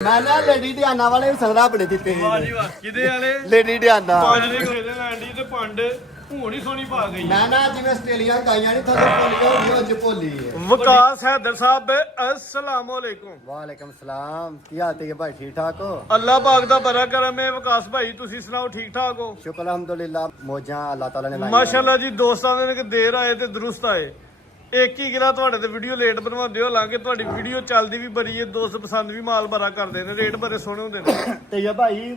ਮੈਂ ਨਾ ਲੇਡੀ ਡਿਆਨਾ ਵਾਲੇ ਸੰਗਰਾ ਬੜੇ ਦਿੱਤੇ ਵਾਹ ਜੀ ਵਾਹ ਕਿਹਦੇ ਵਾਲੇ ਲੇਡੀ ਡਿਆਨਾ ਪੰਜ ਦੇ ਘਰੇ ਦੇ ਲੈਂਡੀ ਤੇ ਪੰਡ ਹੋਣੀ ਸੋਹਣੀ ਪਾ ਗਈ ਨਾ ਜਿਵੇਂ ਆਸਟ੍ਰੇਲੀਆ ਗਾਈਆਂ ਨਹੀਂ ਥੱਲੇ ਭੋਲੀਆਂ ਹੁੰਦੀਆਂ ਅੱਜ ਭੋਲੀ ਹੈ ਵਕਾਸ ਹੈਦਰ ਸਾਹਿਬ अस्सलाम वालेकुम ਵਾਲੇਕਮ ਸਲਾਮ ਕੀ ਹਾਲ ਹੈ ਭਾਈ ਠੀਕ ਠਾਕ ਹੋ ਅੱਲਾਹ ਪਾਕ ਦਾ ਬੜਾ ਕਰਮ ਹੈ ਵਕਾਸ ਭਾਈ ਤੁਸੀਂ ਸੁਣਾਓ ਠੀਕ ਠਾਕ ਹੋ ਸ਼ੁਕਰ ਅਲਹਮਦੁਲਿਲਾ ਮੌਜਾਂ ਅੱਲਾਹ ਤਾਲਾ ਨੇ ਲਾਈਆਂ ਮਾਸ਼ਾਅੱਲਾ ਜੀ ਦੋਸਤਾਂ ਦੇ ਕਿ ਦੇਰ ਆਏ ਤੇ ਦਰੁਸਤ ਆਏ ਇੱਕ ਹੀ ਗਿਰਾ ਤੁਹਾਡੇ ਤੇ ਵੀਡੀਓ ਲੇਟ ਬਣਵਾਉਂਦੇ ਹੋ ਲਾਂਗੇ ਤੁਹਾਡੀ ਵੀਡੀਓ ਚੱਲਦੀ ਵੀ ਬੜੀ ਹੈ ਦੋਸਤ ਪਸੰਦ ਵੀ ਮਾਲ ਬੜਾ ਕਰਦੇ ਨੇ ਰੇਟ ਬੜੇ ਸੋਹਣੇ ਹੁੰਦੇ ਨੇ ਤੇ ਇਹ ਭਾਈ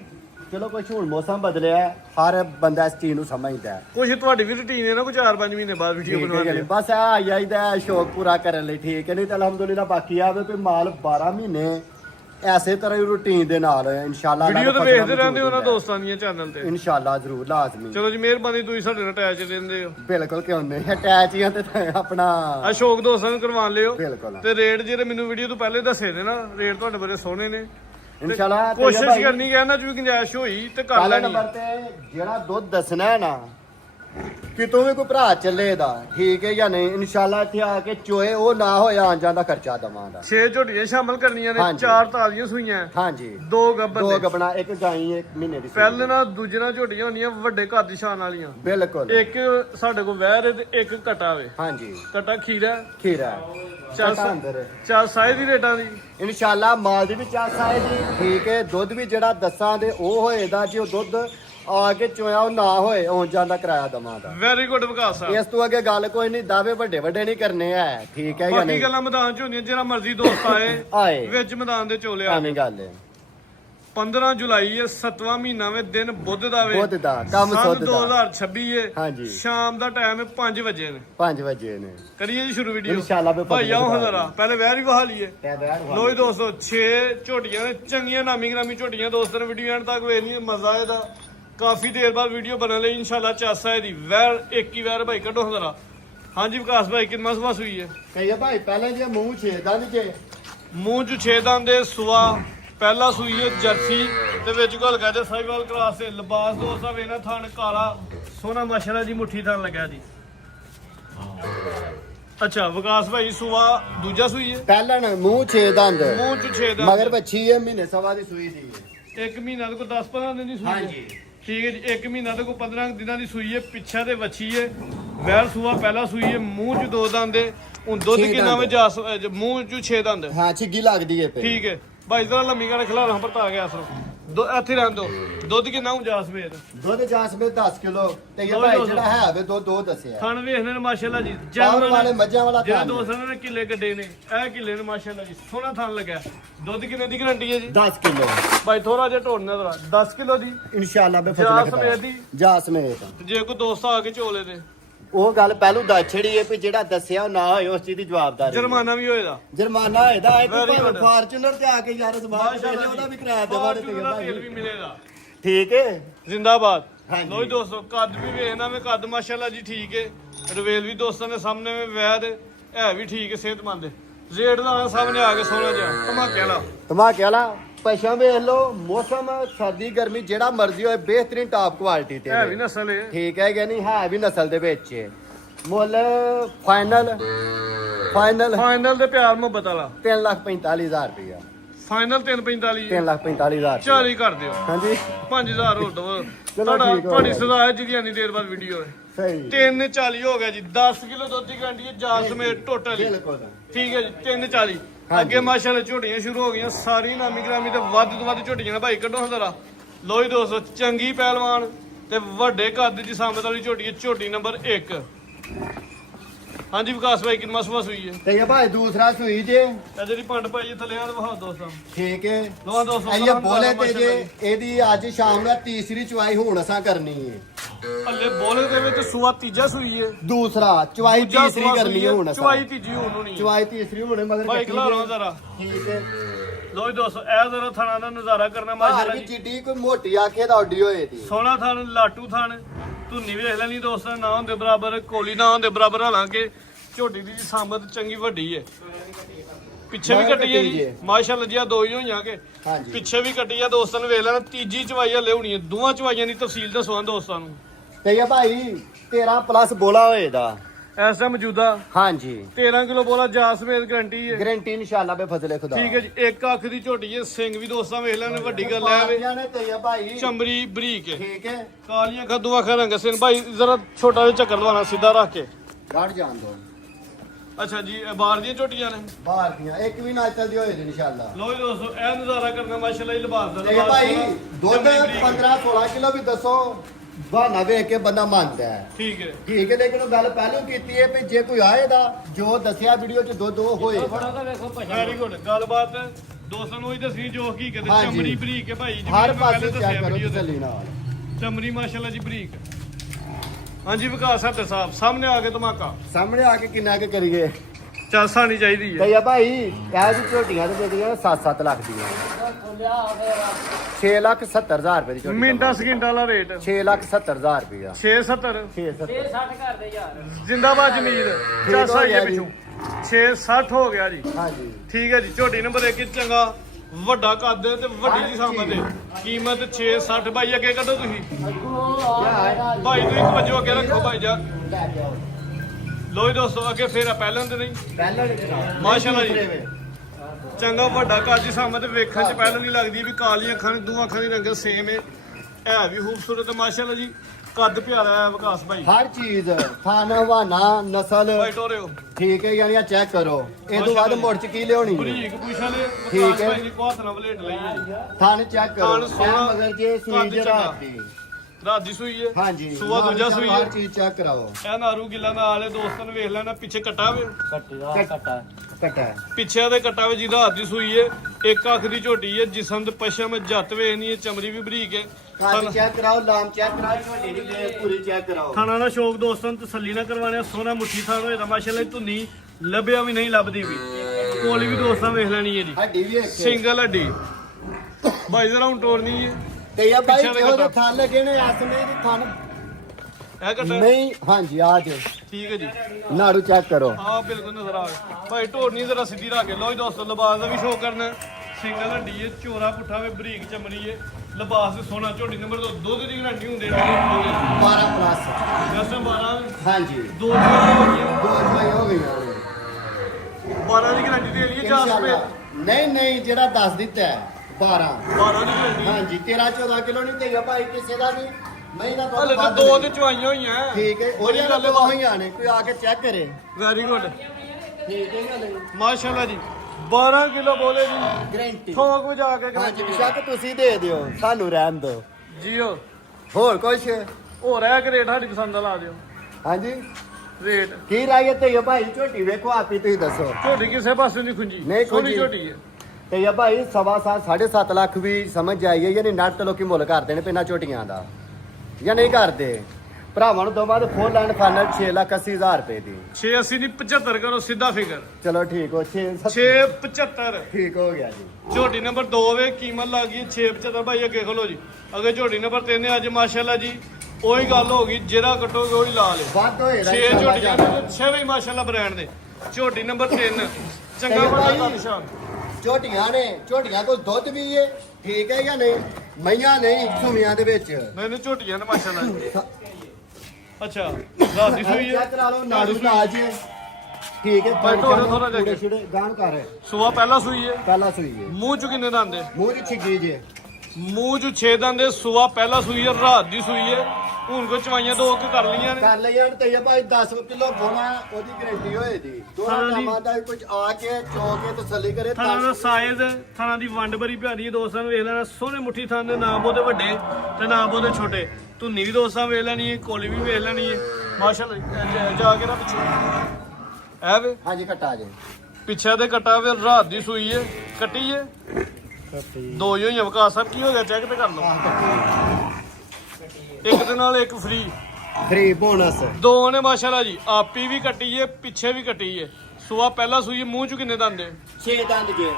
ਚਲੋ ਕੁਛ ਹੁਣ ਮੌਸਮ ਬਦਲਿਆ ਹਰ ਬੰਦਾ ਇਸ ਚੀਜ਼ ਨੂੰ ਸਮਝਦਾ ਕੁਝ ਤੁਹਾਡੀ ਵੀ ਰੁਟੀਨ ਹੈ ਨਾ ਕੋਈ 4-5 ਮਹੀਨੇ ਬਾਅਦ ਵੀਡੀਓ ਠੀਕ ਬਣਵਾਉਂਦੇ ਹੈ ਬਸ ਆ ਜਾਈਦਾ ਸ਼ੌਕ ਪੂਰਾ ਕਰਨ ਲਈ ਠੀਕ ਹੈ ਨਹੀਂ ਤਾਂ ਅਲਹਮਦੁਲਿਲਾ ਬਾਕੀ ਆਵੇ ਵੀ ਮਾਲ 12 ਮਹੀਨੇ ਐਸੇ ਤਰ੍ਹਾਂ ਹੀ ਰੂਟੀਨ ਦੇ ਨਾਲ ਇਨਸ਼ਾਅੱਲਾ ਵੀਡੀਓ ਤਾਂ ਵੇਖਦੇ ਰਹਿੰਦੇ ਉਹਨਾਂ ਦੋਸਤਾਂ ਦੀਆਂ ਚੈਨਲ ਤੇ ਇਨਸ਼ਾਅੱਲਾ ਜ਼ਰੂਰ ਲਾਜ਼ਮੀ ਚਲੋ ਜੀ ਮਿਹਰਬਾਨੀ ਤੁਸੀਂ ਸਾਡੇ ਨਾਲ ਅਟੈਚ ਰਹਿੰਦੇ ਹੋ ਬਿਲਕੁਲ ਕਿਉਂ ਨਹੀਂ ਅਟੈਚ ਹੀ ਆ ਤੇ ਆਪਣਾ ਆ ਸ਼ੌਕ ਦੋਸਤਾਂ ਨੂੰ ਕਰਵਾ ਲਿਓ ਬਿਲਕੁਲ ਤੇ ਰੇਟ ਜਿਹੜੇ ਮੈਨੂੰ ਵੀਡੀਓ ਤੋਂ ਪਹਿਲੇ ਦੱਸੇ ਨੇ ਨਾ ਰੇਟ ਤੁਹਾਡੇ ਬੜੇ ਸੋਹਣੇ ਨੇ ਇਨਸ਼ਾਅੱਲਾ ਕੋਸ਼ਿਸ਼ ਕਰਨੀ ਕਿ ਇਹਨਾਂ ਚ ਵੀ ਗੁੰਜਾਇਸ਼ ਹੋਈ ਤੇ ਕਰ ਪਹਿਲੇ ਲੈਣੀ ਨੰਬਰ ਤੇ ਜਿਹੜਾ ਦੁੱਧ ਦੱਸਣਾ ਹੈ ਨਾ ਕਿਤੋਂ ਵੀ ਕੋਈ ਭਰਾ ਚੱਲੇ ਦਾ ਠੀਕ ਹੈ ਜਾਂ ਨਹੀਂ ਇਨਸ਼ਾਅੱਲਾ ਇੱਥੇ ਆ ਕੇ ਚੋਏ ਉਹ ਨਾ ਹੋਇਆ ਆਂ ਜਾਂਦਾ ਖਰਚਾ ਦਵਾਂਗਾ 6 ਝੋਟੀਆਂ ਸ਼ਾਮਲ ਕਰਨੀਆਂ ਨੇ ਹਾਂਜੀ। 4 ਤਾਜ਼ੀਆਂ ਸੂਈਆਂ ਹਾਂਜੀ 2 ਗੱਬਰ ਦੋ ਨੇ ਗੱਬਣਾ ਇੱਕ ਗਾਈ ਇੱਕ ਮਹੀਨੇ ਦੀ ਪਹਿਲੇ ਨਾਲ ਦੂਜੇ ਨਾਲ ਝੋਟੀਆਂ ਹੁੰਦੀਆਂ ਵੱਡੇ ਘਰ ਦੀ ਸ਼ਾਨ ਵਾਲੀਆਂ ਬਿਲਕੁਲ ਇੱਕ ਸਾਡੇ ਕੋਲ ਵਹਿਰ ਹੈ ਤੇ ਇੱਕ ਕਟਾ ਵੇ ਹਾਂਜੀ ਕਟਾ ਖੀਰਾ ਖੀਰਾ ਚੱਲ ਚੱਲ ਅੰਦਰ ਚਾਰ ਸਾਈਜ਼ ਦੀ ਰੇਟਾਂ ਦੀ ਇਨਸ਼ਾਅੱਲਾ ਮਾਲ ਦੀ ਵੀ ਚਾਸ ਆਏਗੀ ਠੀਕ ਹੈ ਦੁੱਧ ਵੀ ਜਿਹੜਾ ਦੱਸਾਂ ਦੇ ਉਹ ਹੋਏਦਾ ਜੇ ਉਹ ਦੁੱਧ ਆ ਕੇ ਚੋਇਆ ਉਹ ਨਾ ਹੋਏ ਉਹ ਜਾਂਦਾ ਕਿਰਾਇਆ ਦਵਾਂਗਾ ਵੈਰੀ ਗੁੱਡ ਵਿਕਾਸ ਸਾਹਿਬ ਇਸ ਤੋਂ ਅੱਗੇ ਗੱਲ ਕੋਈ ਨਹੀਂ ਦਾਅਵੇ ਵੱਡੇ ਵੱਡੇ ਨਹੀਂ ਕਰਨੇ ਆ ਠੀਕ ਹੈ ਜਾਂ ਬਾਕੀ ਨਹੀਂ ਗੱਲਾਂ ਮੈਦਾਨ ਚ ਹੁੰਦੀਆਂ ਜਿਹੜਾ ਮਰਜ਼ੀ ਦੋਸਤ ਆਏ ਆਏ ਵਿੱਚ ਮੈਦਾਨ ਦੇ ਚੋਲਿਆ ਐਵੇਂ ਗੱਲ ਹੈ 15 ਜੁਲਾਈ ਹੈ 7ਵਾਂ ਮਹੀਨਾ ਵੇ ਦਿਨ ਬੁੱਧ ਦਾ ਵੇ ਬੁੱਧ ਦਾ, ਕੰਮ ਸੰਨ ਸੁੱਧ ਦਾ। 2026 ਹੈ ਹਾਂਜੀ। ਸ਼ਾਮ ਦਾ ਟਾਈਮ ਹੈ 5 ਵਜੇ ਨੇ 5 ਵਜੇ ਨੇ ਕਰੀਏ ਜੀ ਸ਼ੁਰੂ ਵੀਡੀਓ ਇਨਸ਼ਾਅੱਲਾ ਬੇ ਭਾਈ ਆਓ ਹਜ਼ਾਰਾ ਪਹਿਲੇ ਵਹਿਰ ਹੀ ਵਹਾ ਲਈਏ ਤੇ ਬੈਠ ਲੋ ਜੀ ਦੋਸਤੋ 6 ਝੋਟੀਆਂ ਨੇ ਚੰਗੀਆਂ ਨਾਮੀ ਗ੍ਰਾਮੀ ਝੋਟੀਆਂ ਦੋਸਤਾਂ ਨੇ ਵੀਡੀਓ ਐਂਡ ਤੱਕ ਵੇਖ ਲਈ ਮਜ਼ਾ ਇਹਦਾ ਕਾਫੀ ਦੇਰ ਬਾਅਦ ਵੀਡੀਓ ਬਣਨ ਲਈ ਇਨਸ਼ਾਅੱਲਾ ਚਾਸਾ ਇਹਦੀ ਵਹਿਰ ਇੱਕ ਹੀ ਵਹਿਰ ਭਾਈ ਕੱਢੋ ਹਜ਼ਾਰਾ ਹਾਂਜੀ ਵਿਕਾਸ ਭਾਈ ਕਿੰਨਾ ਸੁਭਾ ਸੂਈ ਹੈ ਕਹੀਏ ਭਾਈ ਪਹਿਲਾਂ ਜੇ ਮੂੰਹ ਛੇਦਾ ਨਹੀਂ ਜੇ ਮੂੰਹ ਚ 6 ਦੰਦ ਸੁਆ ਪਹਿਲਾ ਸੂਈ ਹੈ ਜਰਸੀ ਤੇ ਵਿੱਚ ਘੁਲ ਗਿਆ ਜੇ ਸਾਈਵਾਲ ਕਲਾਸ ਤੇ ਲਿਬਾਸ ਦੋਸਤਾਂ ਵੇਖਣਾ ਥਣ ਕਾਲਾ ਸੋਨਾ ਮਾਸ਼ਾਅੱਲਾ ਜੀ ਮੁੱਠੀ ਥਣ ਲੱਗਿਆ ਜੀ ਅੱਛਾ ਵਿਕਾਸ ਭਾਈ ਸੁਆ ਦੂਜਾ ਸੂਈ ਹੈ ਪਹਿਲਾਂ ਮੂੰਹ ਛੇਦਾ ਅੰਦਰ ਮੂੰਹ ਚ 6 ਦੰਦ ਮਗਰ ਬੱਚੀ ਹੈ ਮਹੀਨੇ ਸਵਾ ਦੀ ਸੂਈ ਦੀ ਹੈ ਇੱਕ ਮਹੀਨਾ ਦੇ ਕੋ 10-15 ਦਿਨ ਦੀ ਸੂਈ ਹੈ ਹਾਂਜੀ। ਠੀਕ ਹੈ ਜੀ ਇੱਕ ਮਹੀਨਾ ਦੇ ਕੋ 15 ਦਿਨਾਂ ਦੀ ਸੂਈ ਹੈ ਪਿੱਛੇ ਤੇ ਵੱਛੀ ਹੈ ਵੈਰ ਸੂਆ ਪਹਿਲਾ ਸੂਈ ਹੈ ਮੂੰਹ ਚ 2 ਦੰਦ ਹੈ ਹੁਣ ਦੁੱਧ ਛੇ ਕਿੰਨਾ ਦੰਦ। ਵੇ ਮੂੰਹ ਚ 6 ਦੰਦ ਹਾਂ ਛਿੱਗੀ ਲੱਗਦੀ ਹੈ ਪਈ ਠੀਕ ਹੈ ਭਾਈ ਜਰਾ ਲੰਮੀ ਗਾਣਾ ਖਿਲਾਰਾ ਪਰਤਾ ਗਿਆ ਅਸਰ ਇੱਥੇ ਰਹਿਣ ਦੋ ਦੁੱਧ ਕਿੰਨਾ ਹੁਣ ਜਾ ਸਮੇਤ ਦੁੱਧ ਜਾਸਮੇ 10 ਕਿਲੋ ਤੇ ਇਹ ਲਓ ਭਾਈ ਜੀ, ਜਿਹੜਾ ਹੈ ਵੇ ਦੋ ਦੱਸਿਆ ਥਣ ਵੇਖਦੇ ਨੇ ਮਾਸ਼ਾਅੱਲਾ ਜੀ ਆਉਣ ਵਾਲੇ ਮੱਝਾਂ ਵਾਲਾ ਜਿਹੜੇ ਥਣ। ਦੋਸਤਾਂ ਨੇ ਕਿੱਲੇ ਗੱਡੇ ਨੇ ਇਹ ਕਿੱਲੇ ਨੇ ਮਾਸ਼ਾਅੱਲਾ ਜੀ ਸੋਹਣਾ ਥਣ ਲੱਗਾ ਦੁੱਧ ਕਿੰਨੇ ਦੀ ਗਰੰਟੀ ਹੈ ਜੀ 10 ਕਿਲੋ ਭਾਈ ਥੋੜਾ ਜਿਹਾ ਢੋੜਨਾ ਜ਼ਰਾ 10 ਕਿਲੋ ਦੀ ਇਨਸ਼ਾਅੱਲਾ ਬੇ ਜਾ ਫਜ਼ਲ ਸਮੇਤ ਦੀ ਜਾਸਮੇ ਤੇ ਜੇ ਕੋਈ ਦੋਸਤ ਆ ਕੇ ਝੋਲੇ ਦੇ ਉਹ ਗੱਲ ਪਹਿਲੂ ਦੱਸ ਛੜੀ ਹੈ ਵੀ ਜਿਹੜਾ ਦੱਸਿਆ ਉਹ ਨਾ ਹੋਏ ਉਸ ਚੀਜ਼ ਦੀ ਜਵਾਬਦਾਰੀ ਜੁਰਮਾਨਾ ਵੀ ਹੋਏਗਾ ਜੁਰਮਾਨਾ ਇਹਦਾ ਹੈ Very ਕਿ good. ਫਾਰਚੂਨਰ ਤੇ ਆ ਕੇ ਯਾਰ ਸਮਾਨ ਦੇ ਉਹਦਾ ਵੀ ਕਿਰਾਇਆ ਦੇਵਾਂਗੇ ਤੇ ਦਾ ਤੇਲ ਭਾਈ ਵੀ ਮਿਲੇਗਾ ਠੀਕ ਹੈ ਜ਼ਿੰਦਾਬਾਦ ਹਾਂਜੀ। ਲੋ ਜੀ ਦੋਸਤੋ ਕੱਦ ਵੀ ਵੇਖਣਾ ਵੇ ਕੱਦ ਮਾਸ਼ਾਅੱਲਾ ਜੀ ਠੀਕ ਹੈ ਰਵੇਲ ਵੀ ਦੋਸਤਾਂ ਦੇ ਸਾਹਮਣੇ ਵੇ ਵੈਦ ਹੈ ਵੀ ਠੀਕ ਹੈ ਸਿਹਤਮੰਦ ਹੈ ਰੇਟ ਦਾ ਸਾਹਮਣੇ ਆ ਕੇ ਸੋਹਣਾ ਜਿਹਾ ਧਮਾਕੇ ਵਾਲਾ ਧਮਾਕੇ ਵਾਲਾ ਪੈਸਾ ਵੇਖ ਲਓ ਮੌਸਮ ਸਰਦੀ ਗਰਮੀ ਜਿਹੜਾ ਮਰਜ਼ੀ ਹੋਏ ਬਿਹਤਰੀਨ ਟਾਪ ਕੁਆਲਿਟੀ ਤੇ ਹੈ ਨੇ। ਵੀ ਨਸਲ ਹੈ ਠੀਕ ਹੈ ਕਿ ਨਹੀਂ ਹੈ ਵੀ ਨਸਲ ਦੇ ਵਿੱਚ ਮੁੱਲ ਫਾਈਨਲ ਫਾਈਨਲ ਦੇ ਪਿਆਰ ਮੁਹੱਬਤ ਵਾਲਾ 3,45,000 ਰੁਪਇਆ ਫਾਈਨਲ 345 3,45,000 40 ਕਰ ਦਿਓ ਹਾਂਜੀ 5000 ਹੋਰ ਦਵੋ ਚਲੋ ਤੁਹਾਡਾ ਠੀਕ ਹੋ ਤੁਹਾਡੀ ਗਿਆ। ਸਜ਼ਾ ਹੈ ਜਿਹਦੀ ਇੰਨੀ ਦੇਰ ਬਾਅਦ ਵੀਡੀਓ ਹੈ ਸਹੀ 340 ਹੋ ਗਿਆ ਜੀ 10 ਕਿਲੋ ਦੁੱਧ ਦੀ ਗਰੰਟੀ ਹੈ ਜਾਲ ਸਮੇਤ ਟੋਟਲ ਬਿਲਕੁਲ ਠੀਕ ਹੈ ਜੀ 340 ਅੱਗੇ ਮਾਸ਼ਾਅੱਲਾ ਝੋਟੀਆਂ ਸ਼ੁਰੂ ਹੋ ਗਈਆਂ ਸਾਰੀ ਨਾਮੀ ਗ੍ਰਾਮੀ ਤੇ ਵੱਧ ਤੋਂ ਵੱਧ ਝੋਟੀਆਂ ਨੇ ਭਾਈ ਕੱਢੋ ਹਜ਼ਾਰਾ ਲੋ ਜੀ ਦੋਸਤੋ ਚੰਗੀ ਪਹਿਲਵਾਨ ਤੇ ਵੱਡੇ ਕੱਦ ਦੀ ਸਾਮਤ ਵਾਲੀ ਝੋਟੀ ਹੈ ਝੋਟੀ ਨੰਬਰ 1 ਹਾਂਜੀ ਵਿਕਾਸ ਭਾਈ ਕਿੰਨਾ ਸੁਭਾ ਸੂਈ ਹੈ ਤੇ ਇਹ ਭਾਈ ਦੂਸਰਾ ਸੂਈ ਜੇ ਇਹ ਜਿਹੜੀ ਪੰਡ ਭਾਈ ਇਹ ਥੱਲੇ ਆ ਦਿਖਾ ਦੋਸਤਾਂ ਠੀਕ ਹੈ ਲੋਆਂ ਦੋਸਤੋ ਇਹ ਬੋਲੇ ਤੇ ਜੇ ਇਹਦੀ ਅੱਜ ਸ਼ਾਮ ਨੂੰ ਤੀਸਰੀ ਚੁਆਈ ਹੁਣ ਅਸਾਂ ਕਰਨੀ ਹੈ ਹੱਲੇ ਬੋਲੇ ਦੇ ਵਿੱਚ ਸੂਆ ਤੀਜਾ ਸੂਈ ਹੈ ਦੂਸਰਾ ਚੁਆਈ ਦੂਜਾ ਤੀਸਰੀ ਸੂਆ ਕਰਨੀ ਸੂਈ ਹੈ ਹੁਣ ਅਸਾਂ ਚਵਾਈ ਤੀਜੀ ਹੁਣ ਹੋਣੀ ਹੈ ਚੁਆਈ ਤੀਸਰੀ ਹੋਣੇ ਮਗਰ ਭਾਈ ਕੱਟੀ ਖਿਲਾਰੋ ਜੇ। ਜ਼ਰਾ ਠੀਕ ਹੈ ਲੋ ਜੀ ਦੋਸਤੋ ਇਹ ਜ਼ਰਾ ਥਣਾ ਦਾ ਨਜ਼ਾਰਾ ਕਰਨਾ ਮਾਸ਼ਾਅੱਲਾ ਭਾਰ ਵੀ ਜੀ ਚਿੱਟੀ ਕੋਈ ਮੋਟੀ ਆਖੇ ਦਾ ਉੱਡੀ ਹੋਏ ਦੀ ਸੋਹਣਾ ਥਣ ਲਾਟੂ ਥਣ ਧੁੰਨੀ ਵੇਖ ਲੈਣੀ ਦੋਸਤਾਂ ਨਾ ਹੁੰਦੇ ਬਰਾਬਰ ਕੋਲੀ ਨਾ ਹੁੰਦੇ ਬਰਾਬਰ ਹਾਲਾਂਕਿ ਝੋਟੀ ਦੀ ਸਾਮਤ ਚੰਗੀ ਵੱਡੀ ਹੈ ਪਿੱਛੇ ਵੀ ਬਾਹਰ ਕੱਟੀ ਹੈ ਕੱਟੀ ਜੀ ਜੇ। ਮਾਸ਼ਾਅੱਲਾ ਜੀ ਆ ਦੋ ਹੀ ਹੋਈਆਂ ਕਿ ਹਾਂਜੀ ਪਿੱਛੇ ਵੀ ਕੱਟੀ ਆ ਦੋਸਤਾਂ ਨੂੰ ਵੇਖ ਲੈਣਾ ਤੀਜੀ ਚਵਾਈ ਹਲੇ ਹੋਣੀ ਹੈ ਦੋਵਾਂ ਚਵਾਈਆਂ ਦੀ ਤਫਸੀਲ ਦੱਸੋ ਦੋਸਤਾਂ ਨੂੰ ਤੇ ਇਹ ਭਾਈ 13 ਪਲੱਸ ਬੋਲਾ ਹੋਏ ਦਾ ਇਸ ਟਾਈਮ ਮੌਜੂਦਾ ਹਾਂਜੀ 13 ਕਿਲੋ ਬੋਲਾ ਜਾ ਸਮੇਤ ਗਰੰਟੀ ਹੈ। ਗਾਰੰਟੀ ਇਨਸ਼ਾਅੱਲਾ ਬੇ ਫਜ਼ਲੇ ਖੁਦਾ। ਠੀਕ ਹੈ ਜੀ, ਇੱਕ ਅੱਖ ਦੀ ਝੋਟੀ ਹੈ, ਸਿੰਘ ਵੀ ਦੋਸਤਾਂ ਵੇਖ ਲੈਣ, ਵੱਡੀ ਗੱਲ ਹੈ ਵੇ। ਨੇ ਤੇ ਭਾਈ ਚਮੜੀ ਬਰੀਕ ਹੈ, ਠੀਕ ਹੈ, ਕਾਲੀਆਂ ਖੱਦੂ ਅੱਖਾਂ ਰੰਗ ਸਿੰਘ ਭਾਈ ਜਰਾ ਛੋਟਾ ਜਿਹਾ ਚੱਕਰ ਲਵਾਣਾ ਸਿੱਧਾ ਰੱਖ ਕੇ। ਕੱਢ ਜਾਣ ਦੋ। ਅੱਛਾ ਜੀ, ਇਹ ਬਾਹਰ ਦੀਆਂ ਝੋਟੀਆਂ ਨੇ, ਬਾਹਰ ਦੀਆਂ ਇੱਕ ਵੀ ਨਾ ਚੱਲਦੀ ਹੋਏ ਇਨਸ਼ਾਅੱਲਾ। ਲੋ ਜੀ ਦੋਸਤੋ, ਇਹ ਨਜ਼ਾਰਾ ਕਰਨਾ ਮਾਸ਼ਾਅੱਲਾ ਜੀ ਲਿਬਾਸ ਦਾ। ਤੇ ਭਾਈ ਦੁੱਧ 15-16 ਕਿਲੋ ਵੀ ਦੱਸੋ ਬਹਾਨਾ ਵੇਖ ਕੇ ਬੰਦਾ ਮੰਨਦਾ ਹੈ। ਠੀਕ ਹੈ, ਠੀਕ ਹੈ, ਲੇਕਿਨ ਉਹ ਗੱਲ ਪਹਿਲਾਂ ਕੀਤੀ ਹੈ ਵੀ ਜੇ ਕੋਈ ਆਏਗਾ ਜੋ ਦੱਸਿਆ ਵੀਡੀਓ 'ਚ ਦੁੱਧ ਉਹ ਹੋਏਗਾ। ਵੈਰੀ ਗੁੱਡ ਗੱਲਬਾਤ ਦੋਸਤਾਂ ਨੂੰ ਹੀ ਦੱਸੀ ਜੋ ਕੀ ਕਹਿੰਦੇ। ਹਾਂਜੀ। ਚਮੜੀ ਬਰੀਕ ਹੈ ਭਾਈ, ਜਿਵੇਂ ਹਰ ਮੈਂ ਪਹਿਲੇ ਪਾਸੇ ਦੱਸਿਆ ਚੈੱਕ ਕਰੋ ਵੀਡੀਓ ਤੇ। ਤਸੱਲੀ ਨਾਲ। ਚਮੜੀ ਮਾਸ਼ਾਅੱਲਾ ਜੀ ਬਰੀਕ। ਹਾਂਜੀ ਵਿਕਾਸ ਸਾਹਿਬ ਸਾਹਮਣੇ ਆ ਕੇ ਧਮਾਕਾ ਸਾਹਮਣੇ ਆ ਕੇ ਕਿੰਨਾ ਕੁ ਕਰੀਏ। ਚਾਸਾ ਨਹੀਂ ਚਾਹੀਦੀ ਹੈ। ਤੇ ਆ ਭਾਈ ਇਹ ਜੀ ਝੋਟੀਆਂ ਤੇ ਜਿਹੜੀਆਂ 7-7 ਲੱਖ ਦੀਆਂ 6,70,000 ਰੁਪਏ ਦੀ ਝੋਟੀ। ਮਿੰਟਾਂ ਸਕਿੰਟਾਂ ਵਾਲਾ ਰੇਟ 6,70,000 ਰੁਪਇਆ 670 6,60 ਜਿੰਦਾਬਾਦ ਜਮੀਰ ਚਾਸਾ ਹੀ ਹੈ ਜੀ। ਪਿੱਛੋਂ 660 ਹੋ ਗਿਆ ਜੀ। ਹਾਂਜੀ ਠੀਕ ਹੈ ਜੀ, ਝੋਟੀ ਨੰਬਰ 1 ਚੰਗਾ ਵੱਡਾ ਕੱਦ ਤੇ ਵੱਡੀ ਜੀ ਸਾਂਭਦੇ ਕੀਮਤ 660। ਭਾਈ ਅੱਗੇ ਕੱਢੋ ਤੁਸੀਂ, ਭਾਈ ਤੁਸੀਂ ਤਵੱਜੋ ਅੱਗੇ ਰੱਖੋ ਭਾਈ ਜਾ। ਲੈ ਕੇ ਆਓ। ਲੋ ਜੀ ਦੋਸਤੋ, ਅੱਗੇ ਫੇਰ ਪਹਿਲਾਂ ਤੇ ਨਹੀਂ ਪਹਿਲਾਂ ਨਹੀਂ ਜਨਾਬ। ਮਾਸ਼ਾਅੱਲਾ ਜੀ। ਚੰਗਾ ਵੱਡਾ ਕੱਦ ਜੀ ਸਾਂਭਦੇ ਵੇਖਣ ਚ ਪਹਿਲਾਂ ਨਹੀਂ ਲੱਗਦੀ ਵੀ ਕਾਲੀਆਂ ਅੱਖਾਂ ਨੇ ਦੋ ਅੱਖਾਂ ਦੀ ਰੰਗ ਸੇਮ ਹੈ ਵੀ ਖੂਬਸੂਰਤ ਹੈ ਮਾਸ਼ਾਅੱਲਾ ਜੀ। ਕੱਦ ਪਿਆਰਾ ਹੈ ਵਿਕਾਸ ਭਾਈ, ਹਰ ਚੀਜ਼ ਖਾਣਾ ਹਵਾਨਾ ਨਸਲ ਭਾਈ ਟੋਰਿਓ ਠੀਕ ਹੈ, ਯਾਨੀ ਆ ਚੈੱਕ ਕਰੋ। ਇਹ ਤੋਂ ਬਾਅਦ ਮੁੜ ਚ ਕੀ ਲਿਆਉਣੀ ਹੈ। ਬਰੀਕ ਪੁੱਛਾਂ ਨੇ ਠੀਕ ਵਿਕਾਸ ਹੈ। ਭਾਈ ਦੀ ਕੋਹਤ ਨਾਲ ਵਲੇਟ ਲਈ ਹੈ। ਥਣ ਚੈੱਕ ਕਰੋ। ਥਣ ਸੋਹਣਾ, ਮਗਰ ਜੇ ਕੱਦ ਸੀਜ ਚੰਗਾ। ਰਾਤ ਦੀ। ਰਾਤ ਦੀ ਸੂਈ ਹੈ, ਹਾਂਜੀ ਸੂਆ ਦੂਜਾ ਸੂਈ ਹੈ। ਹਰ ਚੀਜ਼ ਚੈੱਕ ਕਰਾਓ। ਇਹ ਨਾਰੂ ਗਿੱਲਾ ਨਾਲ ਦੋਸਤਾਂ ਨੂੰ ਵੇਖ ਲੈਣਾ ਪਿੱਛੇ ਕੱਟਾ ਵੇ, ਕੱਟਾ ਪਿੱਛੇ ਦੇ ਕੱਟਾ ਵੇ ਜਿਹਦਾ ਹੱਥ ਦੀ ਸੂਈ ਹੈ। ਇੱਕ ਅੱਖ ਦੀ ਝੋਟੀ ਹੈ, ਜਿਸਮ ਤੇ ਪਸ਼ਮ ਜੱਤ ਵੇ ਨਹੀਂ ਹੈ, ਚਮੜੀ ਵੀ ਬਰੀਕ ਹੈ। ਕੱਦ ਚੈੱਕ ਕਰਾਓ, ਲਾਮ ਚੈੱਕ ਕਰਾਓ, ਝੋਟੀ ਦੀ ਵੇਖ ਪੂਰੀ ਚੈੱਕ ਕਰਾਓ। ਖਾਣਾ ਦਾ ਸ਼ੌਕ ਦੋਸਤਾਂ ਨੂੰ ਤਸੱਲੀ ਨਾ ਕਰਵਾਉਣਾ। ਸੋਹਣਾ ਮੁੱਠੀ ਥਾਣ ਹੋਏ ਤਾਂ ਮਾਸ਼ਾਅੱਲਾ ਧੁੰਨੀ ਲੱਭਿਆ ਵੀ ਨਹੀਂ ਲੱਭਦੀ ਵੀ। ਕੋਲੀ ਵੀ ਦੋਸਤਾਂ ਵੇਖ ਲੈਣੀ ਹੈ ਜੀ, ਹੱਡੀ ਵੀ ਇੱਕ ਸਿੰਗਲ ਹੱਡੀ। ਭਾਈ ਜਰਾ ਹੁਣ ਤੋੜਨੀ ਹੈ। ਤੇ ਇਹ ਭਾਈ ਪਿੱਛੇ ਦੇ ਜਿਹੋ ਦੇ ਕੱਟਾ। ਥਣ ਲੱਗੇ ਨੇ ਆਸਮੇ ਦੀ ਥਣ ਇਹ ਕੱਟਾ ਨਹੀਂ। ਹਾਂਜੀ ਆ ਜੇ ਠੀਕ ਹੈ ਜੀ, ਨਾੜੂ ਚੈੱਕ ਕਰੋ। ਹਾਂ ਬਿਲਕੁਲ ਨਜ਼ਰ ਆ ਗਿਆ ਭਾਈ। ਢੋੜਨੀ ਜ਼ਰਾ ਸਿੱਧੀ ਰੱਖ ਕੇ ਲੋ ਜੀ ਦੋਸਤੋ, ਲਿਬਾਸ ਦਾ ਵੀ ਸ਼ੋਅ ਕਰਨਾ। ਸਿੰਗਲ ਹੱਡੀ ਹੈ, ਝੋਰਾ ਪੁੱਠਾ ਵੇ, ਬਰੀਕ ਚਮੜੀ ਹੈ, ਲਿਬਾਸ ਤੇ ਸੋਨਾ। ਝੋਟੀ ਨੰਬਰ 2 ਦੁੱਧ ਦੀ ਗਰੰਟੀ ਹੁੰਦੀ ਹੈ 12 ਪਲੱਸ। ਜੈਸੇ 12 ਹਾਂਜੀ ਦੋ ਦੀਆਂ ਹੋ ਗਈਆਂ। ਦੋ ਸਵਾਈ ਹੋ ਗਈਆਂ ਨੇ 12 ਦੀ ਗਰੰਟੀ ਦੇ ਲਈਏ 4 ਰੁਪਏ। ਨਹੀਂ ਨਹੀਂ, ਜਿਹੜਾ ਦੱਸ ਦਿੱਤਾ ਹੈ 12 12 ਦੀ ਗਰੰਟੀ ਹਾਂਜੀ 13-14 ਕਿਲੋ ਨਹੀਂ ਦੇਗਾ ਭਾਈ ਕਿਸੇ ਦਾ ਵੀ। ਮੈਂ ਨਾ ਹਲੇ ਤਾਂ ਦੋ ਤੇ ਚਵਾਈਆਂ ਹੋਈਆਂ। ਠੀਕ ਹੈ, ਉਹਦੀ ਗੱਲ ਹੋਈਆਂ ਨੇ, ਕੋਈ ਆ ਕੇ ਚੈੱਕ ਕਰੇ। ਵੈਰੀ ਗੁੱਡ, ਠੀਕ ਹੈ ਗੱਲ ਮਾਸ਼ਾਅੱਲਾ ਜੀ। 12 ਕਿਲੋ ਬੋਲੇ ਜੀ, ਗਰੰਟੀ। ਠੋਕ ਵਜਾ ਕੇ ਹਾਂਜੀ ਗਰੰਟੀ ਬੇਸ਼ੱਕ ਤੁਸੀਂ ਦੇ ਦਿਓ, ਸਾਨੂੰ ਰਹਿਣ ਦਿਓ। ਜੀਓ। ਹੋਰ ਕੁਛ ਹੋਰ ਹੈ ਕਿ ਰੇਟ ਸਾਡੀ ਪਸੰਦ ਦਾ ਲਾ ਦਿਓ ਹਾਂਜੀ ਰੇਟ। ਕੀ ਰਾਇਤ ਤੇ ਇਹ ਭਾਈ ਝੋਟੀ ਵੇਖੋ ਆਪੀ ਤੁਸੀਂ ਦੱਸੋ। ਝੋਟੀ ਕਿਸੇ ਪਾਸੇ ਨਹੀਂ ਖੁੰਜੀ, ਨਹੀਂ ਸੋਹਣੀ ਖੁੰਜੀ। ਝੋਟੀ ਹੈ। ਤੇ ਇਹ ਭਾਈ 7.5 ਲੱਖ ਵੀ ਸਮਝ ਜਾਈਏ, ਯਾਨੀ ਨੱਟ ਲੋਕੀ ਮੁੱਲ ਕਰਦੇ ਨੇ ਪਿੰਡਾਂ ਝੋਟੀਆਂ ਦਾ ਜਾਂ ਨਹੀਂ ਕਰਦੇ। ਭਰਾਵਾਂ ਨੂੰ ਤੋਂ ਬਾਅਦ ਫੁੱਲ ਐਂਡ ਫਾਈਨਲ 6,80,000 ਰੁਪਏ ਦੀ। 680 ਦੀ 75 ਕਰੋ ਸਿੱਧਾ ਫਿਗਰ। ਚਲੋ ਠੀਕ ਹੋ 675 ਠੀਕ ਹੋ ਗਿਆ ਜੀ। ਝੋਟੀ ਨੰਬਰ 2 ਵੇ ਕੀਮਤ ਲੱਗ ਗਈ 675 ਭਾਈ। ਅੱਗੇ ਖੋਲੋ ਜੀ, ਅੱਗੇ ਝੋਟੀ ਨੰਬਰ 3 ਅੱਜ ਮਾਸ਼ਾਅੱਲਾ ਜੀ ਉਹੀ ਗੱਲ ਹੋ ਗਈ, ਜਿਹੜਾ ਕੱਟੋਗੇ ਉਹੀ ਲਾ ਲੇ। ਵੱਧ ਹੋਏ 6 ਝੋਟੀਆਂ ਨੇ, 6 ਵੀ ਮਾਸ਼ਾਅੱਲਾ ਬ੍ਰਾਂਡ ਦੇ। ਝੋਟੀ ਨੰਬਰ 3 ਚੰਗਾ ਵੱਡਾ ਨਿਸ਼ਾਨ। ਝੋਟੀਆਂ ਨੇ, ਝੋਟੀਆਂ ਕੋਲ ਦੁੱਧ ਵੀ ਹੈ ਠੀਕ ਹੈ ਜਾਂ ਨਹੀਂ। ਮਈਆਂ ਨਹੀਂ ਸੁਮੀਆਂ ਦੇ ਵਿੱਚ। ਮੈਨੂੰ ਝੋਟੀਆਂ ਨੇ ਮਾਸ਼ਾਅੱਲਾ ਜੀ। ਅੱਛਾ ਰਾਤ ਦੀ ਸੂਈ ਹੈ, ਚੈੱਕ ਕਰਾ ਲਓ, ਨਾੜੂ ਨਾਜ ਠੀਕ ਹੈ। ਭਾਈ ਢੋਲ ਥੋੜ੍ਹਾ ਜਿਹਾ ਅੱਗੇ। ਛਿੜੇ ਗਾਣ ਕਰ ਸੂਆ ਪਹਿਲਾ ਸੂਈ ਹੈ। ਪਹਿਲਾ ਸੂਈ ਹੈ, ਮੂੰਹ ਚ ਕਿੰਨੇ ਦੰਦੇ? ਮੂੰਹ ਦੀ ਛਿੱਗੀ ਜੇ, ਮੂੰਹ ਚ 6 ਦੰਦੇ। ਸੂਆ ਪਹਿਲਾ ਸੂਈ ਹੈ, ਰਾਤ ਦੀ ਸੂਈ ਹੈ। ਹੁਣ ਕੋ ਚਵਾਈਆਂ ਦੋ ਕੁ ਕਰ ਲਈਆਂ ਨੇ। ਕਰ ਲਈ ਜਾਣ ਤੇ ਇਹ ਭਾਈ 10 ਕਿਲੋ ਬੋਣਾ ਉਹਦੀ ਗਰੰਟੀ ਹੋਏ ਦੀ। ਦੋਹਾਂ ਥਾਣਾ ਦੀ- ਕੰਮਾਂ ਦਾ ਕੁਝ ਆ ਕੇ ਚੋ ਕੇ ਤਸੱਲੀ ਕਰੇ ਥਾਣਾ ਦਾ ਸਾਈਜ਼, ਥਾਣਾ ਦੀ ਵੰਡ ਬੜੀ ਪਿਆਰੀ ਹੈ ਦੋਸਤਾਂ ਨੂੰ ਵੇਖ ਲੈਣਾ। ਸੋਹਣੇ ਮੁੱਠੀ ਥਾਂ ਦੇ, ਨਾ ਬਹੁਤੇ ਵੱਡੇ ਤੇ ਨਾ ਬਹੁਤੇ ਛੋਟੇ। ਧੁੰਨੀ ਵੀ ਦੋਸਤਾਂ ਵੇਖ ਲੈਣੀ ਹੈ, ਕੋਲੀ ਵੀ ਵੇਖ ਲੈਣੀ ਹੈ ਮਾਸ਼ਾਅੱਲਾ। ਜਾ ਕੇ ਨਾ ਪਿੱਛੇ ਐ ਵੇ ਹਾਂਜੀ ਕੱਟਾ ਜੇ ਪਿੱਛੇ ਦੇ ਕੱਟਾ ਵੇ, ਰਾਤ ਦੀ ਸੂਈ ਹੈ, ਕੱਟੀ ਹੈ। ਦੋ ਹੀ ਹੋਈਆਂ। ਵਿਕਾਸ ਸਾਹਿਬ ਕੀ ਹੋ ਗਿਆ, ਚੈੱਕ ਤੇ ਕਰ ਲਓ। ਇੱਕ ਦੇ ਨਾਲ ਇੱਕ ਫ੍ਰੀ, ਫ੍ਰੀ ਬੋਨਸ। ਦੋ ਨੇ ਮਾਸ਼ਾਅੱਲਾ ਜੀ। ਆਪੀ ਵੀ ਕੱਟੀ ਹੈ, ਪਿੱਛੇ ਵੀ ਕੱਟੀ ਹੈ। ਸੂਆ ਪਹਿਲਾ ਸੂਈ ਹੈ, ਮੂੰਹ ਚ ਕਿੰਨੇ ਦੰਦੇ? 6 ਦੰਦ ਜੇ,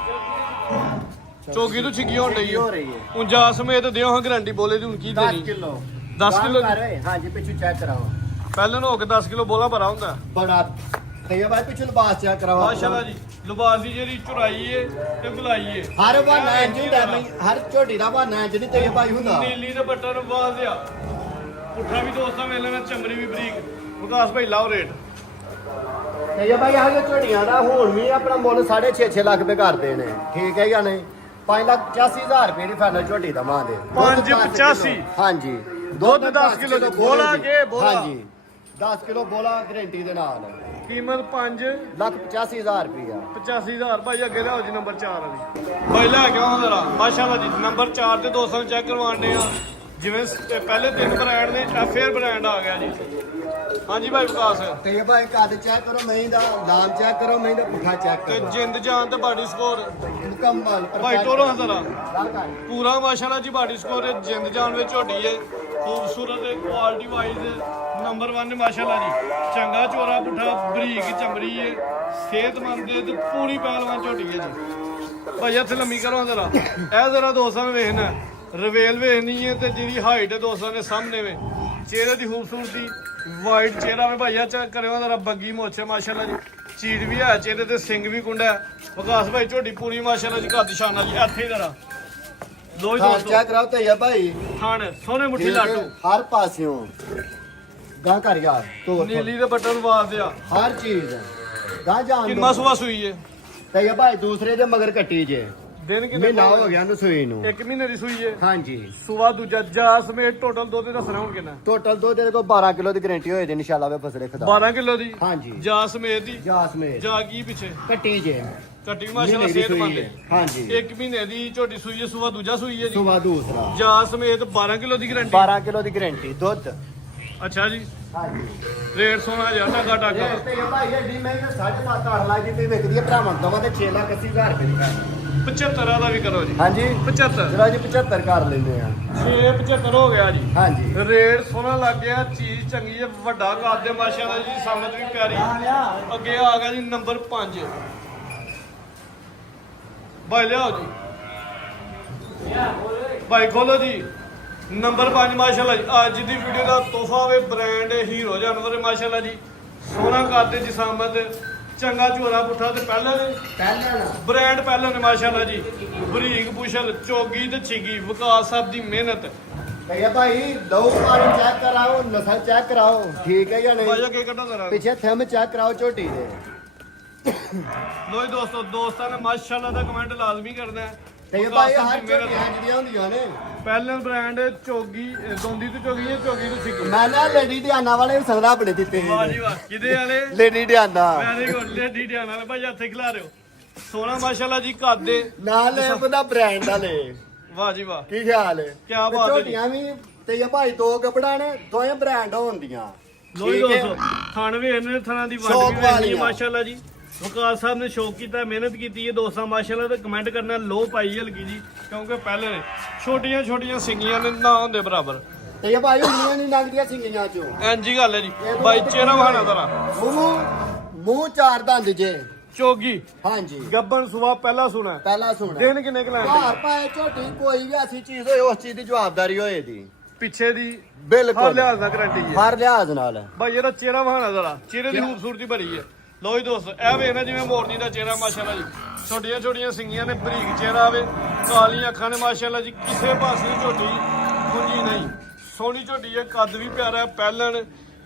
ਚੌਗੀ ਤੋਂ ਛਿੱਗੀ ਹੋਣ ਡਈ ਹੋ ਹੈ। ਰਹੀ ਹੈ। ਉਂਜਾ ਸਮੇਤ ਦਿਓ ਹਾਂ ਗਰੰਟੀ ਬੋਲੇ ਦੀ। ਹੁਣ ਕੀ 10 ਦੇਣੀ? ਕਿਲੋ 10 ਕਿਲੋ ਕਰ ਰਹੇ ਹਾਂਜੀ, ਪਿੱਛੇ ਚੈੱਕ ਕਰਾਓ। ਪਹਿਲਾਂ ਨੂੰ ਹੋ ਕੇ 10 ਕਿਲੋ ਬੋਲਾ ਭਰਾ ਹੁੰਦਾ ਬੜਾ ਤੇ ਇਹ ਭਾਈ ਪਿੱਛੇ ਲਿਬਾਸ ਚੈੱਕ ਕਰਾਓ। ਮਾਸ਼ਾਅੱਲਾ ਜੀ। ਲਿਬਾਸ ਦੀ ਜਿਹੜੀ ਚੁਰਾਈ ਏ ਤੇ ਗੁਲਾਈ ਏ, ਹਰ ਬਹਾਨਾ ਇੰਜ ਹੁੰਦਾ ਨਹੀਂ, ਹਰ ਝੋਟੀ ਦਾ ਬਹਾਨਾ ਇੰਜ ਨਹੀਂ ਤੇ ਇਹ ਭਾਈ ਹੁੰਦਾ। ਨੀਲੀ ਦੇ ਬਟਨ ਵਾਜ ਆ। ਪੁੱਠਾ ਵੀ ਦੋਸਤਾਂ ਵੇਲੇ ਨਾਲ ਚਮੜੀ ਵੀ ਬਰੀਕ। ਵਿਕਾਸ ਭਾਈ ਲਾਓ ਰੇਟ। ਤੇ ਇਹ ਭਾਈ ਆਹ ਜੋ ਝੋਟੀਆਂ ਦਾ ਹੁਣ ਵੀ ਆਪਣਾ ਮੁੱਲ 6.5 ਲੱਖ ਰੁਪਏ ਕਰਦੇ ਨੇ ਠੀਕ ਹੈ ਜਾਂ ਨਹੀਂ 5,85,000 ਰੁਪਏ ਦੀ ਫਾਈਨਲ ਝੋਟੀ ਦਵਾਂਗੇ 5,85 ਹਾਂਜੀ ਦੁੱਧ 10 ਕਿਲੋ ਦੀ ਬੋਲਾ ਕੇ ਬੋਲਾ ਹਾਂਜੀ 10 ਕਿਲੋ ਬੋਲਾ ਗਰੰਟੀ ਦੇ ਨਾਲ ਕੀਮਤ 5,85,000 ਰੁਪਏ 85,000 ਭਾਈ ਅੱਗੇ ਲਿਆਓ ਜੀ ਨੰਬਰ 4 ਵਾਲੀ ਭਾਈ ਲੈ ਕੇ ਆਓ ਜਰਾ ਮਾਸ਼ਾਅੱਲਾ ਜੀ ਨੰਬਰ 4 ਤੇ 200 ਚੈੱਕ ਕਰਵਾਉਣੇ ਆ ਜਿਵੇਂ ਪਹਿਲੇ 3 ਬ੍ਰਾਂਡ ਨੇ ਇਹ ਫੇਰ ਬ੍ਰਾਂਡ ਆ ਗਿਆ ਜੀ ਹਾਂਜੀ ਭਾਈ ਵਿਕਾਸ ਤੇ ਇਹ ਭਾਈ ਕੱਦ ਚੈੱਕ ਕਰੋ ਮਹੀਂ ਦਾ ਨਾਮ ਚੈੱਕ ਕਰੋ ਮਹੀਂ ਦਾ ਪੁੱਠਾ ਚੈੱਕ ਤੇ ਕਰੋ ਜਿੰਦ ਜਾਨ ਤੇ ਬਾਡੀ ਸਕੋਰ ਮੁਕੰਮਲ ਭਾਈ ਟੋਰੋ ਹਜ਼ਾਰਾ ਜਰਾ ਪੂਰਾ ਮਾਸ਼ਾਅੱਲਾ ਜੀ ਬਾਡੀ ਸਕੋਰ ਹੈ ਜਿੰਦ ਜਾਨ ਵਿੱਚ ਝੋਟੀ ਹੈ ਖੂਬਸੂਰਤ ਹੈ ਕੁਆਲਿਟੀ ਵਾਈਜ਼ ਨੰਬਰ 1 ਮਾਸ਼ਾਅੱਲਾ ਜੀ ਚੰਗਾ ਚੋਰਾ ਪੁੱਠਾ ਬਰੀਕ ਚਮੜੀ ਹੈ ਸਿਹਤਮੰਦ ਹੈ ਤੇ ਪੂਰੀ ਪਹਿਲਵਾਨ ਝੋਟੀ ਹੈ ਜੀ ਭਾਈ ਇੱਥੇ ਲੰਮੀ ਕਰੋ ਜਰਾ ਇਹ ਜਰਾ ਦੋਸਤਾਂ ਨੇ ਵੇਖਣਾ ਰਵੇਲ ਵੇਖਣੀ ਹੈ ਤੇ ਜਿਹਦੀ ਹਾਈਟ ਹੈ ਦੋਸਤਾਂ ਦੇ ਸਾਹਮਣੇ ਵੇ ਚਿਹਰੇ ਦੀ ਖੂਬਸੂਰਤੀ ਵਾਈਟ ਚਿਹਰਾ ਵੇ ਭਾਈਆ ਚੈੱਕ ਕਰਿਓ ਜਰਾ ਬੱਗੀ ਮੁੱਛ ਹੈ ਮਾਸ਼ਾਅੱਲਾ ਜੀ ਚੀੜ ਵੀ ਹੈ ਚਿਹਰੇ ਤੇ ਸਿੰਘ ਵੀ ਕੁੰਡਾ ਹੈ ਵਿਕਾਸ ਭਾਈ ਝੋਟੀ ਪੂਰੀ ਮਾਸ਼ਾਅੱਲਾ ਜੀ ਘਰ ਦੀ ਸ਼ਾਨ ਜੀ ਇੱਥੇ ਜਰਾ ਲੋ ਜੀ ਹਾਂ ਦੋਸਤੋ ਚੈੱਕ ਕਰਾਓ ਤੇ ਇਹ ਭਾਈ ਥਣ ਸੋਹਣੇ ਮੁੱਠੀ ਠੀਕ ਲਾਟੂ ਹੈ, ਹਰ ਪਾਸਿਓਂ ਗਾਂ ਕਰ ਯਾਰ ਤੋ ਨੀਲੀ ਦੇ ਬਟਨ ਵਾਸ ਆ ਹਰ ਚੀਜ਼ ਗਾਂ ਜਾਣ ਕਿੰਨਾ ਦੋ ਸੁਆ ਸੂਈ ਏ ਤੇ ਇਹ ਭਾਈ ਦੂਸਰੇ ਦੇ ਮਗਰ ਕੱਟੀ ਜੇ ਦਿਨ ਕਿੰਨੇ ਮਹੀਨਾ ਹੋ ਗਿਆ ਨੂੰ ਸੂਈ ਨੂੰ 1 ਮਹੀਨੇ ਦੀ ਸੂਈ ਏ ਹਾਂਜੀ ਸੁਆ ਦੂਜਾ ਜਾ ਸਮੇਤ ਟੋਟਲ ਦੁੱਧ ਦੱਸਣਾ ਹੁਣ ਕਿੰਨਾ ਟੋਟਲ ਦੁੱਧ ਦੇ ਕੋਲ 12 ਕਿਲੋ ਦੀ ਗਾਰੰਟੀ ਹੋਏ ਦੀ ਇਨਸ਼ਾਅੱਲਾ ਵੇ ਫਸਲੇ ਖਦਾ 12 ਕਿਲੋ ਦੀ ਹਾਂਜੀ ਜਾ ਸਮੇਤ ਦੀ ਜਾਸ ਮੇ ਜਾ ਕੀ ਪਿੱਛੇ ਕੱਟੀ ਜੇ ਕੱਟੀ ਮਾਸ਼ਾਅੱਲਾ ਮਹੀਨੇ ਦੀ ਸਿਹਤ ਸੂਈ ਮੰਦ ਹੈ ਹਾਂਜੀ 1 ਮਹੀਨੇ ਦੀ ਝੋਟੀ ਸੂਈ ਏ ਸੁਆ ਦੂਜਾ ਸੂਈ ਏ ਜੀ ਸੁਬਾ ਦੂਸਰਾ ਜਾ ਸਮੇਤ 12 ਕਿਲੋ ਦੀ ਗਾਰੰਟੀ 12 ਕਿਲੋ ਦੀ ਗਾਰੰਟੀ ਦੁੱਧ ਅੱਛਾ ਜੀ ਹਾਂਜੀ ਰੇਟ ਸੋਨਾ ਹਜ਼ਾਰ ਟਾਕਾ ਟਾਕਾ ਤੇ ਇਹ ਭਾਈ ਐਡੀ ਮੈਂ 7.5 8 ਲੱਖ ਦੀ ਤੇ ਵਿਕਦੀ ਹੈ ਭਰਾਵਾਂ ਦਵਾ ਤੇ 6,80,000 ਰੁਪਏ ਦੀ ਕਰ 75 ਦਾ ਵੀ ਕਰੋ ਜੀ ਹਾਂਜੀ 75 ਜਰਾ ਜੀ 75 ਕਰ ਲੈਂਦੇ ਆ 675 ਹੋ ਗਿਆ ਜੀ ਹਾਂਜੀ ਰੇਟ ਸੋਹਣਾ ਲੱਗ ਗਿਆ ਚੀਜ਼ ਚੰਗੀ ਹੈ ਵੱਡਾ ਕੱਦ ਹੈ ਮਾਸ਼ਾਅੱਲਾ ਜੀ ਸਮਝ ਵੀ ਪਿਆਰੀ ਅੱਗੇ ਆ ਗਿਆ ਜੀ ਨੰਬਰ 5 ਭਾਈ ਲਿਆਓ ਜੀ ਭਾਈ ਖੋਲੋ ਜੀ ਨੰਬਰ 5 ਮਾਸ਼ਾਅੱਲਾ ਜੀ ਅੱਜ ਦੀ ਵੀਡੀਓ ਦਾ ਤੋਹਫਾ ਵੇ ਬ੍ਰਾਂਡ ਹੀਰੋ ਜਾਨਵਰ ਮਾਸ਼ਾਅੱਲਾ ਜੀ ਸੋਹਣਾ ਕੱਦ ਜਿਸਾਮਤ ਚੰਗਾ ਝੋਲਾ ਪੁੱਠਾ ਤੇ ਪਹਿਲਾਂ ਨੇ ਪਹਿਲਾਂ ਨਾ ਬ੍ਰਾਂਡ ਪਹਿਲਾਂ ਨੇ ਮਾਸ਼ਾਅੱਲਾ ਜੀ ਬਰੀਕ ਬੁਸ਼ਲ ਚੋਗੀ ਤੇ ਛਿਗੀ ਵਿਕਾਸ ਸਾਹਿਬ ਦੀ ਮਿਹਨਤ ਭਈਆ ਭਾਈ ਲਓ ਪਾਣੀ ਚੈੱਕ ਕਰਾਓ ਨਸਲ ਚੈੱਕ ਕਰਾਓ ਠੀਕ ਹੈ ਜਾਂ ਭਾਈ ਨਹੀਂ ਅੱਗੇ ਕੱਢੋ ਜ਼ਰਾ ਪਿੱਛੇ ਥੰਮ ਚੈੱਕ ਕਰਾਓ ਝੋਟੀ ਦੇ ਲੋ ਜੀ ਦੋਸਤਾਂ ਨੇ ਮਾਸ਼ਾਅੱਲਾ ਦਾ ਕਮੈਂਟ ਲਾਜ਼ਮੀ ਕਰਨਾ ਹੈ ਤੇ ਇਹ ਭਾਈ ਹਰ ਝੋਟੀਆਂ ਜਿਹੜੀਆਂ ਹੁੰਦੀਆਂ ਨੇ ਪਹਿਲਾਂ ਬ੍ਰਾਂਡ ਚੋਗੀ ਦੋਂਦੀ ਤੋਂ ਚੋਗੀ ਹੈ ਚੋਗੀ ਤੋਂ ਛਿਗੀ ਮੈਂ ਨਾ ਲੇਡੀ ਧਿਆਨਾ ਵਾਲੇ ਵੀ ਸੰਗਲਾ ਆਪਣੇ ਦਿੱਤੇ ਵਾਹ ਜੀ ਵਾਹ ਕਿਹਦੇ ਵਾਲੇ lady Dhiana very good lady ਡਿਆਨ ਵਾਲੇ ਭਾਈ ਹੱਥੇ ਖਿਲਾ ਰਹੇ ਹੋ ਸੋਹਣਾ ਮਾਸ਼ਾਅੱਲਾ ਜੀ ਕੱਦ ਦੇ ਨਾਲ ਲੈ ਬੰਦਾ ਬ੍ਰਾਂਡ ਵਾਲੇ ਵਾਹ ਜੀ ਵਾਹ ਕੀ ਖਿਆਲ ਹੈ ਕਿਆ ਤੇ ਬਾਤ ਹੈ ਜੀ। ਝੋਟੀਆਂ ਵੀ ਤੇ ਇਹ ਭਾਈ ਦੋ ਕਪੜਾ ਨੇ ਦੋਵੇਂ ਬ੍ਰਾਂਡ ਹੁੰਦੀਆਂ ਲੋ ਜੀ ਠੀਕ ਹੈ? ਦੋਸਤੋ ਥਣ ਵੀ ਇਹਨਾਂ ਥਣਾਂ ਦੀ ਸ਼ੌਕ ਵੰਡ ਵੀ ਵੇਖੀ ਹੈ ਵਾਲੀਆਂ। ਮਾਸ਼ਾਅੱਲਾ ਜੀ ਵਕਾਸ ਸਾਹਿਬ ਨੇ ਸ਼ੌਕ ਕੀਤਾ ਮਿਹਨਤ ਕੀਤੀ ਹੈ ਦੋਸਤਾਂ ਮਾਸ਼ਾਅੱਲਾ ਤੇ ਕਮੈਂਟ ਕਰਨਾ ਲੋ ਪਾਈ ਹਲਕੀ ਜੀ ਕਿਉਂਕਿ ਪਹਿਲੇ ਨੇ ਛੋਟੀਆਂ ਛੋਟੀਆਂ ਸਿੰਗੀਆਂ ਨੇ ਨਾ ਹੁੰਦੇ ਬਰਾਬਰ ਤੇ ਇਹ ਭਾਈ ਹੁੰਦੀਆਂ ਨਹੀਂ ਲੰਗਦੀਆਂ ਸਿੰਗੀਆਂ ਚੋਂ ਐਂਜੀ ਗੱਲ ਹੈ ਜੀ ਬਾਈ ਚਿਹਰਾ ਵਹਾਣਾ ਤਰਾ ਮੂੰਹ ਚਾਰ ਦੰਦ ਜੇ ਚੋਗੀ ਹਾਂਜੀ ਗੱਬਨ ਸੁਆ ਪਹਿਲਾ ਸੁਣਾ ਪਹਿਲਾ ਸੁਣ ਦਿਨ ਕਿੰਨੇ ਕਲਾਂ ਘਰ ਪਾਏ ਝੋਟੀ ਕੋਈ ਵੀ ਐਸੀ ਚੀਜ਼ ਹੋਏ ਉਸ ਚੀਜ਼ ਦੀ ਜਵਾਬਦਾਰੀ ਹੋਏ ਦੀ ਪਿੱਛੇ ਦੀ ਹਰ ਬਿਲਕੁਲ ਲਿਹਾਜ਼ ਨਾਲ ਗਰੰਟੀ ਹੈ ਹਰ ਲਿਹਾਜ਼ ਨਾਲ ਭਾਈ ਇਹਦਾ ਚਿਹਰਾ ਵਹਾਣਾ ਜ਼ਰਾ ਚਿਹਰੇ ਦੀ ਖੂਬਸੂਰਤੀ ਭਰੀ ਹੈ ਲੋ ਜੀ ਦੋਸਤੋ ਇਹ ਵੇਖਣਾ ਜਿਵੇਂ ਮੋਰਨੀ ਦਾ ਚਿਹਰਾ ਮਾਸ਼ਾਅੱਲਾ ਜੀ ਛੋਟੀਆਂ ਛੋਟੀਆਂ ਸਿੰਗੀਆਂ ਨੇ ਬਰੀਕ ਚਿਹਰਾ ਆਵੇ ਕਾਲੀਆਂ ਅੱਖਾਂ ਨੇ ਮਾਸ਼ਾਅੱਲਾ ਜੀ ਕਿਸੇ ਪਾਸੇ ਦੀ ਝੋਟੀ ਖੁੰਜੀ ਨਹੀਂ ਸੋਹਣੀ ਝੋਟੀ ਹੈ ਕੱਦ ਵੀ ਪਿਆਰਾ ਹੈ ਪਹਿਲਣ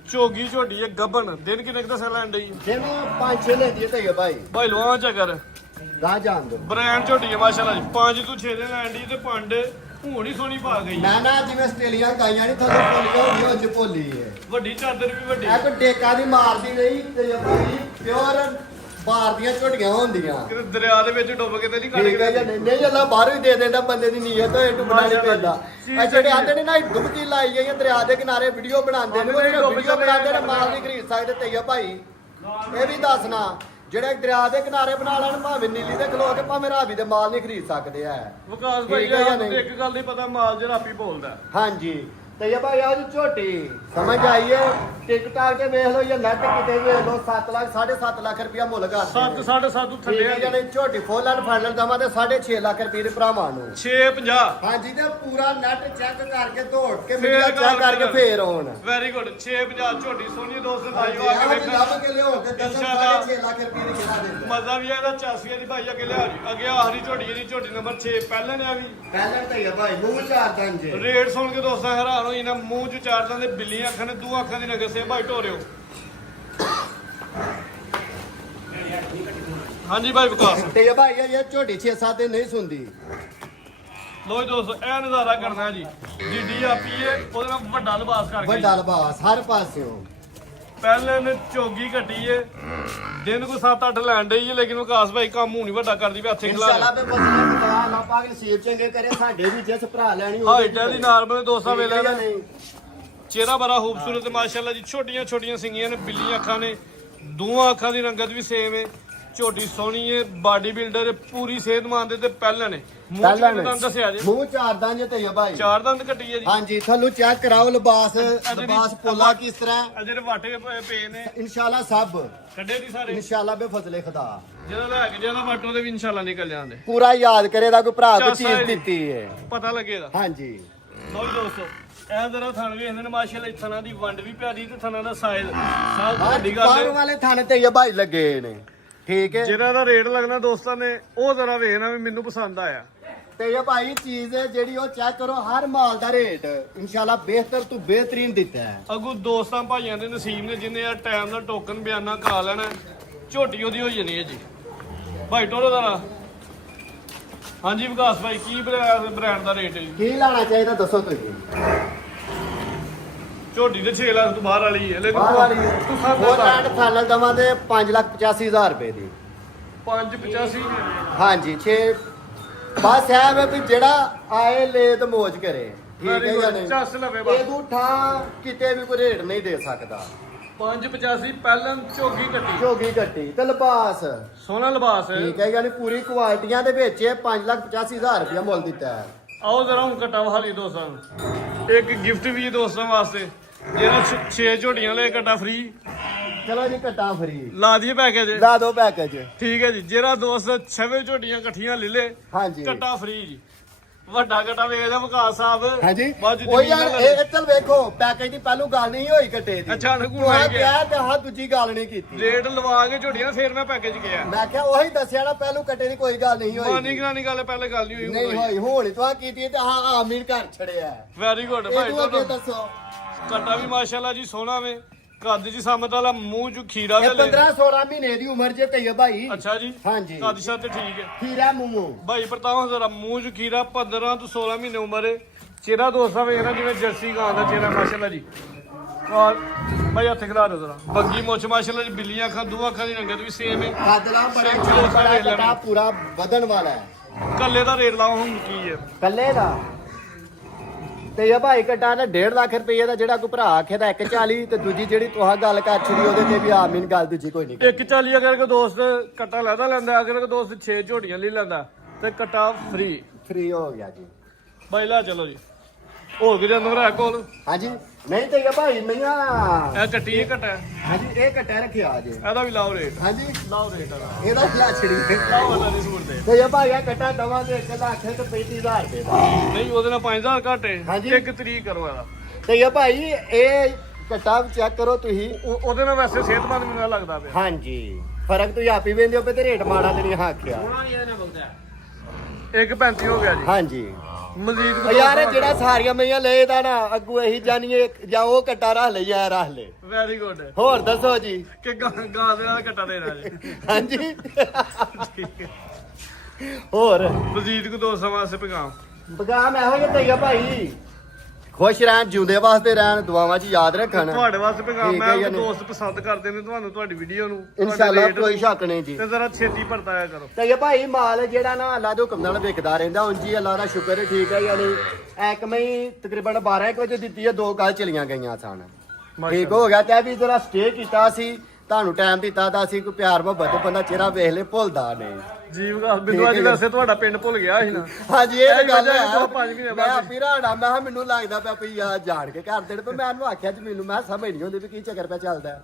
ਝੋਗੀ ਝੋਟੀ ਹੈ ਗੱਬਨ ਦਿਨ ਕਿੰਨੇ ਕੁ ਦਾ ਸੈਲ ਲੈਣ ਡਈ ਜਿਵੇਂ 5-6 ਲੈਂਦੀ ਹੈ ਤੇ ਭਾਈ ਭਾਈ ਲਵਾਂ ਚੱਕਰ ਗਾਂ ਜਾਣ ਦੋ ਬ੍ਰਾਂਡ ਝੋਟੀ ਹੈ ਮਾਸ਼ਾਅੱਲਾ ਜੀ 5 ਤੋਂ 6 ਦੇ ਲੈਣ ਡਈ ਤੇ ਪੰਡ ਹੁਣ ਹੀ ਸੋਹਣੀ ਪਾ ਗਈ ਨਾ ਨਾ ਜਿਵੇਂ ਆਸਟ੍ਰੇਲੀਆ ਗਾਈਆਂ ਨਹੀਂ ਥੋੜੀ ਭੋਲੀ ਹੁੰਦੀ ਉਹ ਚ ਭੋਲੀ ਹੈ ਵੱਡੀ ਚਾਦਰ ਵੀ ਵੱਡੀ ਇਹ ਕੋਈ ਡੇਕਾ ਦੀ ਮਾਰਦੀ ਨਹੀਂ ਤੇ ਭਾਈ ਪਿਓਰ ਬਾਹਰ ਦੀਆਂ ਝੋਟੀਆਂ ਹੁੰਦੀਆਂ ਕਿਤੇ ਦਰਿਆ ਦੇ ਵਿੱਚ ਡੁੱਬ ਕੇ ਤੇ ਨਹੀਂ ਕੱਢ ਠੀਕ ਹੈ ਕੇ ਜਾਂ ਨਹੀਂ ਅੱਲਾ ਬਾਹਰ ਵੀ ਦੇ ਦਿੰਦਾ ਬੰਦੇ ਦੀ ਨੀਅਤ ਹੋਏ ਡੁੱਬਣਾ ਨਹੀਂ ਪੈਂਦਾ ਇਹ ਜਿਹੜੇ ਆਂਦੇ ਨੇ ਨਾ ਡੁੱਬਕੀ ਲਾਈ ਗਈਆਂ ਦਰਿਆ ਦੇ ਕਿਨਾਰੇ ਵੀਡੀਓ ਬਣਾਉਂਦੇ ਨੇ ਉਹ ਵੀਡੀਓ ਬਣਾਉਂਦੇ ਨੇ ਮਾਲ ਨਹੀਂ ਖਰੀਦ ਸਕਦੇ ਤੇ ਭਾਈ ਇਹ ਵੀ ਦੱਸਣਾ ਜਿਹੜੇ ਦਰਿਆ ਦੇ ਕਿਨਾਰੇ ਬਣਾ ਲੈਣ ਭਾਵੇਂ ਨੀਲੀ ਦੇ ਖਲੋ ਕੇ ਭਾਵੇਂ ਰਾਵੀ ਦੇ ਮਾਲ ਨਹੀਂ ਖਰੀਦ ਸਕਦੇ ਆ ਵਿਕਾਸ ਭਾਈ ਠੀਕ ਹੈ ਜਾਂ ਆਪ ਨਹੀਂ? ਇੱਕ ਗੱਲ ਨਹੀਂ ਪਤਾ ਮਾਲ ਜਰਾਪੀ ਬੋਲਦਾ ਹਾਂਜੀ ਤੇ ਇਹ ਭਾਈ ਆਜ ਝੋਟੀ ਸਮਝ ਆਈਏ ਟਿਕਟਾਕ ਤੇ ਵੇਖ ਲਓ ਜਾਂ ਨੈਟ ਕਿਤੇ ਵੇਖ ਲਓ 7 ਲੱਖ 7.5 ਲੱਖ ਰੁਪਇਆ ਮੁੱਲ ਕਰਦੇ 7 7.5 ਠੀਕ ਥੱਲੇ ਹੈ ਜਿਹੜੇ ਝੋਟੀ ਫੁੱਲ ਐਂਡ ਫਾਈਨਲ ਦਵਾਂ ਤੇ 6.5 ਲੱਖ ਰੁਪਏ ਦੇ ਭਰਾਵਾਂ ਨੂੰ 650 ਹਾਂਜੀ ਤੇ ਪੂਰਾ ਨੈਟ ਚੈੱਕ ਕਰਕੇ ਦੌੜ ਕੇ ਫੇਰ ਵੀਡੀਓ ਚੈੱਕ ਕਰਕੇ ਫੇਰ ਆਉਣ ਵੈਰੀ ਗੁੱਡ 650 ਝੋਟੀ ਸੋਹਣੀ ਦੋਸਤ ਲਾਈਵ ਆ ਕੇ ਆਹ ਵੇਖਣਾ ਲੱਭ ਕੇ ਲਿਓ ਤੇ ਦੱਸੋ ਇਨਸ਼ਾਅੱਲਾ। 6 ਲੱਖ ਰੁਪਏ ਦੀ ਕਿਹੜਾ ਦਿੰਦਾ ਮਜ਼ਾ ਵੀ ਆ ਇਹਦਾ 84 ਦੀ ਭਾਈ ਅੱਗੇ ਲਿਆ ਜੀ ਅੱਗੇ ਆਖਰੀ ਝੋਟੀ ਇਹਦੀ ਝੋਟੀ ਨੰਬਰ 6 ਪਹਿਲਾਂ ਨੇ ਆ ਵੀ ਪਹਿਲਾਂ ਤਾਂ ਹੀ ਆ ਭਾਈ ਮੂੰਹ ਚਾਰ ਦੰਦ ਜੇ ਰੇਟ ਸੁਣ ਕੇ ਦੋਸਤਾਂ ਹੈਰਾਨ ਹੋਈ ਨਾ ਮੂੰਹ ਚ ਚਾਰ ਦੰਦ ਦੇ ਬਿੱਲੀਆਂ ਅੱਖਾਂ ਨੇ ਦੋ ਅੱਖਾਂ ਦੀ ਨਗਰ ਸੇ ਭਾਈ ਢੋਰਿਓ ਹਾਂਜੀ ਭਾਈ ਵਿਕਾਸ ਤੇ ਇਹ ਭਾਈ ਇਹ ਝੋਟੀ 6-7 ਦਿਨ ਨਹੀਂ ਸੁਣਦੀ। ਲੋ ਜੀ ਦੋਸਤੋ ਇਹ ਨਜ਼ਾਰਾ ਕਰਨਾ ਜੀ ਜਿੱਡੀ ਆਪੀ ਹੈ ਉਹਦੇ ਨਾਲ ਵੱਡਾ ਲਿਬਾਸ ਕਰਕੇ ਵੱਡਾ ਲਿਬਾਸ ਹਰ ਪਾਸਿਓਂ। ਪਹਿਲੇ ਨੇ ਚੋਗੀ ਕੱਟੀ ਏ ਦਿਨ ਕੋ 7-8 ਲੈਣ ਡਈ ਏ ਲੇਕਿਨ ਵਿਕਾਸ ਭਾਈ ਕੰਮ ਨਹੀਂ ਵੱਡਾ ਕਰਦੀ ਵੀ ਹੱਥੇ ਖਿਲਾ ਇਨਸ਼ਾਅੱਲਾ ਬੇ ਬਸਨੇ ਖੁਦਾ ਅੱਲਾਹ ਪਾਕ ਨਸੀਬ ਚੰਗੇ ਕਰੇ ਸਾਡੇ ਵੀ ਜਿਸ ਭਰਾ ਲੈਣੀ ਹਾਈਟ ਦੀ ਨਾਰਮਲ ਦੋਸਤਾਂ ਵੇਲੇ ਜਾਂ ਨਾ ਨਹੀਂ। ਚਿਹਰਾ ਬੜਾ ਖੂਬਸੂਰਤ ਹੈ ਮਾਸ਼ਾਅੱਲਾ ਜੀ ਛੋਟੀਆਂ ਛੋਟੀਆਂ ਸਿੰਗੀਆਂ ਨੇ ਬਿੱਲੀਆਂ ਅੱਖਾਂ ਨੇ ਦੋਵਾਂ ਅੱਖਾਂ ਦੀ ਰੰਗਤ ਵੀ ਸੇਮ ਹੈ ਝੋਟੀ ਸੋਹਣੀ ਹੈ ਬਾਡੀ ਬਿਲਡਰ ਪੂਰੀ ਸਿਹਤਮੰਦ ਹੈ ਤੇ ਪਹਿਲਾਂ ਨੇ ਮੂੰਹ ਚ ਪਹਿਲਾਂ ਦੰਦ ਦੱਸਿਆ ਜੀ ਮੂੰਹ ਚਾਰ ਦੰਦ ਤੇ ਆ ਭਾਈ। 4 ਦੰਦ ਕੱਟੀ ਹੈ ਜੀ ਹਾਂਜੀ ਤੁਹਾਨੂੰ ਚੈੱਕ ਕਰਾਓ ਲਿਬਾਸ ਪੋਲਾ ਕਿਸ ਤਰ੍ਹਾਂ ਅਜੇ ਵਾਟੇ ਪਏ ਨੇ ਇਨਸ਼ਾਅੱਲਾ ਸਭ ਕੱਢੇ ਦੀ ਸਾਰੇ ਇਨਸ਼ਾਅੱਲਾ ਬੇ ਫਜ਼ਲੇ ਖੁਦਾ ਜਦੋਂ ਲੈ ਕੇ ਜਾਣਾ ਵਾਟੋ ਦੇ ਵੀ ਇਨਸ਼ਾਅੱਲਾ ਨਿਕਲ ਜਾਂਦੇ ਪੂਰਾ ਯਾਦ ਕਰੇਦਾ ਕੋਈ ਭਰਾ ਕੋਈ ਚਾਸਾ ਚੀਜ਼ ਹੈ। ਦਿੱਤੀ ਹੈ। ਪਤਾ ਲੱਗੇਗਾ ਹਾਂਜੀ ਲੋ ਜੀ ਦੋਸਤੋ ਇਹ ਜ਼ਰਾ ਥਣ ਵੇਖਦੇ ਨੇ ਮਾਸ਼ਾਅੱਲਾ ਥਣਾ ਦੀ ਵੰਡ ਵੀ ਪਿਆਰੀ ਤੇ ਥਣਾ ਦਾ ਸਾਈਜ਼ ਸਭ ਤੋਂ ਵੱਡੀ ਗੱਲ ਬਾਹਰ ਹੈ ਵਾਲੇ ਥਾਣੇ ਤੇ ਇਹ ਭਾਈ ਲੱਗੇ ਨੇ ਠੀਕ ਹੈ। ਜਿਹੜਾ ਦਾ ਰੇਟ ਲੱਗਣਾ ਦੋਸਤਾਂ ਨੇ ਉਹ ਜ਼ਰਾ ਵੇਖਣਾ ਵੀ ਮੈਨੂੰ ਪਸੰਦ ਆਇਆ ਤੇ ਇਹ ਭਾਈ ਚੀਜ਼ ਹੈ ਜਿਹੜੀ ਉਹ ਚੈੱਕ ਕਰੋ ਹਰ ਮਾਲ ਦਾ ਰੇਟ ਇਨਸ਼ਾਅੱਲਾ ਬਿਹਤਰ ਤੋਂ ਬਿਹਤਰੀਨ ਦਿੱਤਾ ਹੈ। ਅਗੂ ਦੋਸਤਾਂ ਭਾਈਆਂ ਦੇ ਨਸੀਬ ਨੇ ਜਿੰਨੇ ਆ ਟਾਈਮ ਦਾ ਟੋਕਨ ਬਿਆਨਾ ਕਰਾ ਲੈਣਾ ਝੋਟੀ ਉਹਦੀ ਹੋ ਜਾਣੀ ਹੈ ਜੀ ਭਾਈ ਟੋਲੋ ਦਾ ਹਾਂਜੀ ਵਿਕਾਸ ਭਾਈ ਕੀ ਬ੍ਰਾਂਡ ਦਾ ਰੇਟ ਹੈ ਜੀ ਕੀ ਲੈਣਾ ਚਾਹੀਦਾ ਦੱਸੋ ਤੁਸੀਂ। ਝੋਟੀ ਤੇ 6 ਲੱਖ ਤੋਂ ਬਾਹਰ ਵਾਲੀ ਹੈ ਲੇਕਿਨ ਬਾਹਰ ਵਾਲੀ ਤੂੰ ਉਹ ਰੈਂਟ ਫਾਈਨਲ ਦਵਾਂ ਤੇ 5,85,000 ਰੁਪਏ ਦੀ 585 ਹਾਂਜੀ 6 ਬਸ ਹੈ ਵੀ ਜਿਹੜਾ ਆਏ ਲੈ ਤੇ ਮौज ਕਰੇ ਠੀਕ ਹੈ ਜਾਂ ਨਹੀਂ। ਚੱਸ ਲਵੇ ਬਸ ਇਹ ਠਾਂ ਕਿਤੇ ਵੀ ਕੋਈ ਰੇਟ ਨਹੀਂ ਦੇ ਸਕਦਾ। 585 ਪਹਿਲਾਂ ਝੋਗੀ ਕੱਟੀ ਝੋਗੀ ਕੱਟੀ ਤੇ ਲਿਬਾਸ ਸੋਹਣਾ ਲਿਬਾਸ ਹੈ ਠੀਕ ਹੈ ਯਾਨੀ ਪੂਰੀ ਕੁਆਲਿਟੀਆਂ ਦੇ ਵਿੱਚ ਇਹ 5,85,000 ਰੁਪਏ ਮੁੱਲ ਦਿੱਤਾ ਹੈ। ਆਓ ਜ਼ਰਾ ਹੁਣ ਕੱਟਾ ਵਹਾਲੀ ਦੋਸਤਾਂ ਨੂੰ ਇੱਕ ਗਿਫਟ ਵੀ ਹੈ ਦੋਸਤਾਂ ਵਾਸਤੇ ਜਿਹੜਾ 6 ਝੋਟੀਆਂ ਲੈ ਕੱਟਾ ਫ੍ਰੀ ਚਲੋ ਜੀ ਕੱਟਾ ਫਰੀ ਲਾ ਦਈਏ ਪੈਕੇਜ ਲਾ ਦੋ ਪੈਕੇਜ। ਠੀਕ ਹੈ ਜੀ ਜਿਹੜਾ ਦੋਸਤ 6 ਝੋਟੀਆਂ ਇਕੱਠੀਆਂ ਲੈ ਲੇ ਹਾਂਜੀ ਕੱਟਾ ਫ੍ਰੀ ਜੀ ਵੱਡਾ ਕੱਟਾ ਵੇਖਦਾ ਵਿਕਾਸ ਸਾਹਿਬ ਹਾਂਜੀ ਬਾਅਦ ਚ ਉਹ ਜ਼ਮੀਨ ਯਾਰ ਨਾ ਲੈ। ਇਹ ਚੱਲ ਵੇਖੋ ਪੈਕੇਜ ਦੀ ਪਹਿਲੂ ਗੱਲ ਨਹੀਂ ਹੋਈ ਕੱਟੇ ਦੀ ਅੱਛਾ, ਨਗੂ ਤੂੰ ਆਹ ਲੈ ਗਿਆ। ਕਿਹਾ ਤੇ ਹਾਂ ਦੂਜੀ ਗੱਲ ਨਹੀਂ ਕੀਤੀ। ਰੇਟ ਲਵਾ ਕੇ ਝੋਟੀਆਂ ਫੇਰ ਮੈਂ ਪੈਕੇਜ ਗਿਆ ਮੈਂ ਕਿਹਾ ਉਹੀ ਦੱਸਿਆ ਨਾ ਪਹਿਲੂ ਕੱਟੇ ਦੀ ਕੋਈ ਗੱਲ ਨਹੀਂ ਹੋਈ। ਮਾਨੀ ਗਰਾਨੀ ਗੱਲ ਪਹਿਲੇ ਗੱਲ ਨਹੀਂ ਨਹੀਂ ਹੋਈ ਹੋਈ ਹੁਣ ਤੂੰ ਆ ਕੀਤੀ ਤੇ ਹਾਂ ਆਮੀਨ ਘਰ ਛੜਿਆ ਵੈਰੀ ਗੁੱਡ ਇਹ ਭਾਈ ਤੂੰ ਅੱਗੇ ਤੁਹਾਡਾ ਦੱਸੋ। ਕੱਟਾ ਵੀ ਮਾਸ਼ਾਅੱਲਾ ਜੀ ਸੋਹਣਾ ਵੇ ਕੱਦ ਜੀ ਸਾਮਤ ਵਾਲਾ ਮੂੰਹ ਚ ਖੀਰਾ ਇਹ ਵੇ ਲੈ 15-16 ਮਹੀਨੇ ਦੀ ਉਮਰ ਜੇ ਕਈ ਭਾਈ। ਅੱਛਾ ਜੀ ਹਾਂਜੀ ਕੱਦ ਸ਼ਾਤ ਤੇ ਠੀਕ ਹੈ ਖੀਰਾ ਮੂੰਹ ਭਾਈ ਪ੍ਰਤਾਪ ਜ਼ਰਾ ਮੂੰਹ ਚ ਖੀਰਾ 15 ਤੋਂ 16 ਮਹੀਨੇ ਉਮਰ ਹੈ ਚਿਹਰਾ ਦੋਸਤਾਂ ਵੇਖਣਾ ਜਿਵੇਂ ਜਰਸੀ ਗਾਂ ਦਾ ਚਿਹਰਾ ਮਾਸ਼ਾਅੱਲਾ ਜੀ ਔਰ ਭਾਈ ਹੱਥ ਖਿਲਾ ਦਿਓ ਜ਼ਰਾ ਬੱਗੀ ਮੁੱਛ ਮਾਸ਼ਾਅੱਲਾ ਜੀ ਬਿੱਲੀਆਂ ਅੱਖਾਂ ਦੋ ਅੱਖਾਂ ਦੀ ਰੰਗਤ ਵੀ ਸੇਮ ਹੈ ਕਾਦਲਾ ਬੜਾ ਸਿੰਘ ਚਲੋ ਬੜਾ ਸਾਰੇ ਕੱਟਾ ਪੂਰਾ ਵਧਣ ਵਾਲਾ ਹੈ। ਕੱਲੇ ਦਾ ਰੇਟ ਲਾਓ ਹੁਣ ਕੀ ਹੈ ਕੱਲੇ ਦਾ ਤੇ ਇਹ ਭਾਈ ਕੱਟਾ ਨਾ 1.5 ਲੱਖ ਰੁਪਏ ਦਾ ਜਿਹੜਾ ਕੋਈ ਭਰਾ ਆਖੇ ਦਾ 140 ਤੇ ਦੂਜੀ ਜਿਹੜੀ ਤੁਹਾਂ ਗੱਲ ਕਰ ਛੜੀ ਉਹਦੇ ਤੇ ਵੀ ਆਮੀਨ ਗੱਲ ਦੂਜੀ ਕੋਈ ਨਹੀਂ। ਇੱਕ ਚਾਲੀ ਅਗਰ ਕੋਈ ਦੋਸਤ ਕੱਟਾ ਲੈਦਾ ਲੈਂਦਾ ਅਗਰ ਕੋਈ ਦੋਸਤ 6 ਝੋਟੀਆਂ ਲਈ ਲੈਂਦਾ ਤੇ ਕੱਟਾ ਫ੍ਰੀ ਹੋ ਗਿਆ ਜੀ। ਬਾਈ ਲਾ ਚਲੋ ਜੀ ਹੋਰ ਕਿ ਜਾਨਵਰ ਹੈ ਕੋਲ ਹਾਂਜੀ ਨਹੀਂ ਤੇ ਇਹ ਭਾਈ ਮਈਆਂ ਇਹ ਕੱਟੀ ਇਹ ਕੱਟਾ ਹਾਂਜੀ ਇਹ ਕੱਟਾ ਰੱਖਿਆ ਜੀ। ਇਹਦਾ ਵੀ ਲਾਓ ਰੇਟ ਹਾਂਜੀ ਲਾਓ ਰੇਟ ਇਹਦਾ ਇਹਦਾ ਖਿਲਾ ਛੜੀ ਲਾਓ ਇਹਨਾਂ ਦੀ ਸੂਟ ਦੇ ਤੇ ਇਹ ਭਾਈ ਇਹ ਕੱਟਾ ਦਵਾਂਗੇ 1 ਲੱਖ ਤੇ 35,000 ਰੁਪਏ ਦਾ। ਨਹੀਂ ਉਹਦੇ ਨਾਲ 5000 ਘੱਟ ਹਾਂਜੀ। ਹੈ ਇੱਕ ਤਰੀਕ ਕਰੋ ਇਹਦਾ ਤੇ ਇਹ ਭਾਈ ਇਹ ਕੱਟਾ ਚੈੱਕ ਕਰੋ ਤੁਸੀਂ। ਉਹਦੇ ਨਾਲ ਵੈਸੇ ਸਿਹਤਮੰਦ ਮੈਨੂੰ ਲੱਗਦਾ ਪਿਆ ਹਾਂਜੀ ਫਰਕ ਤੁਸੀਂ ਆਪ ਹੀ ਵੇਂਦੇ ਹੋ ਤੇ ਰੇਟ ਮਾੜਾ ਤੇ ਨਹੀਂ ਆਖਿਆ। ਇੱਕ 35 ਹੋ ਗਿਆ ਜੀ ਹਾਂਜੀ ਮਜ਼ੀਦ ਉਹ ਯਾਰ ਇਹ ਜਿਹੜਾ ਸਾਰੀਆਂ ਮਈਆਂ ਲਏ ਦਾ ਨਾ ਅੱਗੂ ਇਹੀ ਜਾਨੀਏ ਜਾਂ ਉਹ ਕੱਟਾ ਰੱਖ ਲਈ ਜਾਂ ਰੱਖ ਲੈ। ਵੈਰੀ ਗੁੱਡ ਹੋਰ ਦੱਸੋ ਜੀ। ਕਿ ਗਾਂ ਦੇ ਨਾਲ ਕੱਟਾ ਦੇਣਾ ਜੀ ਹਾਂਜੀ ਹੋਰ ਮਜ਼ੀਦ ਕੋ ਦੋਸਤਾਂ ਵਾਸਤੇ ਪੈਗਾਮ ਬਗਾਮ ਇਹੋ ਜਿਹਾ ਤਈਆ ਭਾਈ ਖੁਸ਼ ਰਹਿਣ ਜਿਉਂਦੇ ਵਾਸਤੇ ਰਹਿਣ ਦੁਆਵਾਂ 'ਚ ਯਾਦ ਰੱਖਣ। ਤੁਹਾਡੇ ਵਾਸਤੇ ਪੈਗਾਮ ਠੀਕ ਹੈ ਮੈਂ ਜਾਂ ਨਹੀਂ? ਦੋਸਤ ਪਸੰਦ ਕਰਦੇ ਨੇ ਤੁਹਾਨੂੰ ਤੁਹਾਡੀ ਵੀਡੀਓ ਨੂੰ ਤੁਹਾਡੇ ਇਨਸ਼ਾਅੱਲਾ rate ਕੋਈ ਨੂੰ, ਸ਼ੱਕ ਨਹੀਂ ਜੀ। ਤੇ ਜ਼ਰਾ ਛੇਤੀ ਭਰਤਾਇਆ ਕਰੋ ਤੇ ਇਹ ਭਾਈ ਮਾਲ ਜਿਹੜਾ ਨਾ ਅੱਲਾ ਦੇ ਹੁਕਮ ਨਾਲ ਵਿਕਦਾ ਰਹਿੰਦਾ ਉਂਝ ਹੀ ਅੱਲਾ ਦਾ ਸ਼ੁਕਰ ਹੈ ਠੀਕ ਹੈ ਯਾਨੀ ਐਕ ਮਈ ਤਕਰੀਬਨ 12 ਵਜੇ ਦਿੱਤੀ ਹੈ 2 ਕੱਲ ਚਲੀਆਂ ਗਈਆਂ ਸਨ ਠੀਕ ਹੋ ਗਿਆ ਤੇ ਵੀ ਜਰਾ ਸਟੇ ਕੀਤਾ ਸੀ ਤੁਹਾਨੂੰ ਟਾਈਮ ਦਿੱਤਾ ਤਾਂ ਅਸੀਂ ਕੋਈ ਪਿਆਰ ਮੁਹੱਬਤ ਤੇ ਬੰਦਾ ਚਿਹਰਾ ਵੇਖ ਲੈ ਭੁੱਲਦਾ ਨਹੀਂ। ਜੀਵ ਦਾ ਬਿੰਦੂ ਅੱਜ ਵੈਸੇ ਤੁਹਾਡਾ ਪਿੰਡ ਭੁੱਲ ਗਿਆ ਸੀ ਨਾ ਹਾਂਜੀ ਇਹ ਤਾਂ ਇਹ ਗੱਲ ਵਜ੍ਹਾ ਹੈ। ਤੋਂ 5 ਮਹੀਨੇ ਮੈਂ ਬਾਅਦ ਆਪੀ ਰਾੜਾ ਮੈਂ ਕਿਹਾ ਮੈਨੂੰ ਲੱਗਦਾ ਪਿਆ ਵੀ ਆ ਜਾਣ ਕੇ ਕਰ ਦੇਣ ਪਰ ਮੈਂ ਉਹਨੂੰ ਆਖਿਆ ਜੀ ਮੈਨੂੰ ਮੈਂ ਸਮਝ ਨਹੀਂ ਹੁੰਦੀ ਵੀ ਕੀ ਚੱਕਰ ਪਿਆ ਚੱਲਦਾ।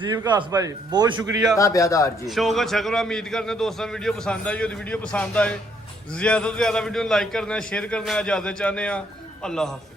ਜੀ ਵਿਕਾਸ ਭਾਈ ਬਹੁਤ ਸ਼ੁਕਰੀਆ ਧੰਨਵਾਦ ਜੀ। ਸ਼ੌਕ ਅੱਛਾ ਕਰੋ ਉਮੀਦ ਕਰਦੇ ਦੋਸਤਾਂ ਨੂੰ ਵੀਡੀਓ ਪਸੰਦ ਆਈ ਉਹਦੀ ਵੀਡੀਓ ਪਸੰਦ ਆਏ ਜ਼ਿਆਦਾ ਤੋਂ ਜ਼ਿਆਦਾ ਵੀਡੀਓ ਨੂੰ ਲਾਈਕ ਕਰਨਾ ਸ਼ੇਅਰ ਕਰਨਾ ਇਜਾਜ਼ਤ ਚਾਹੁੰਦੇ ਆ ਅੱਲਾਹ ਹਾਫਿਜ਼।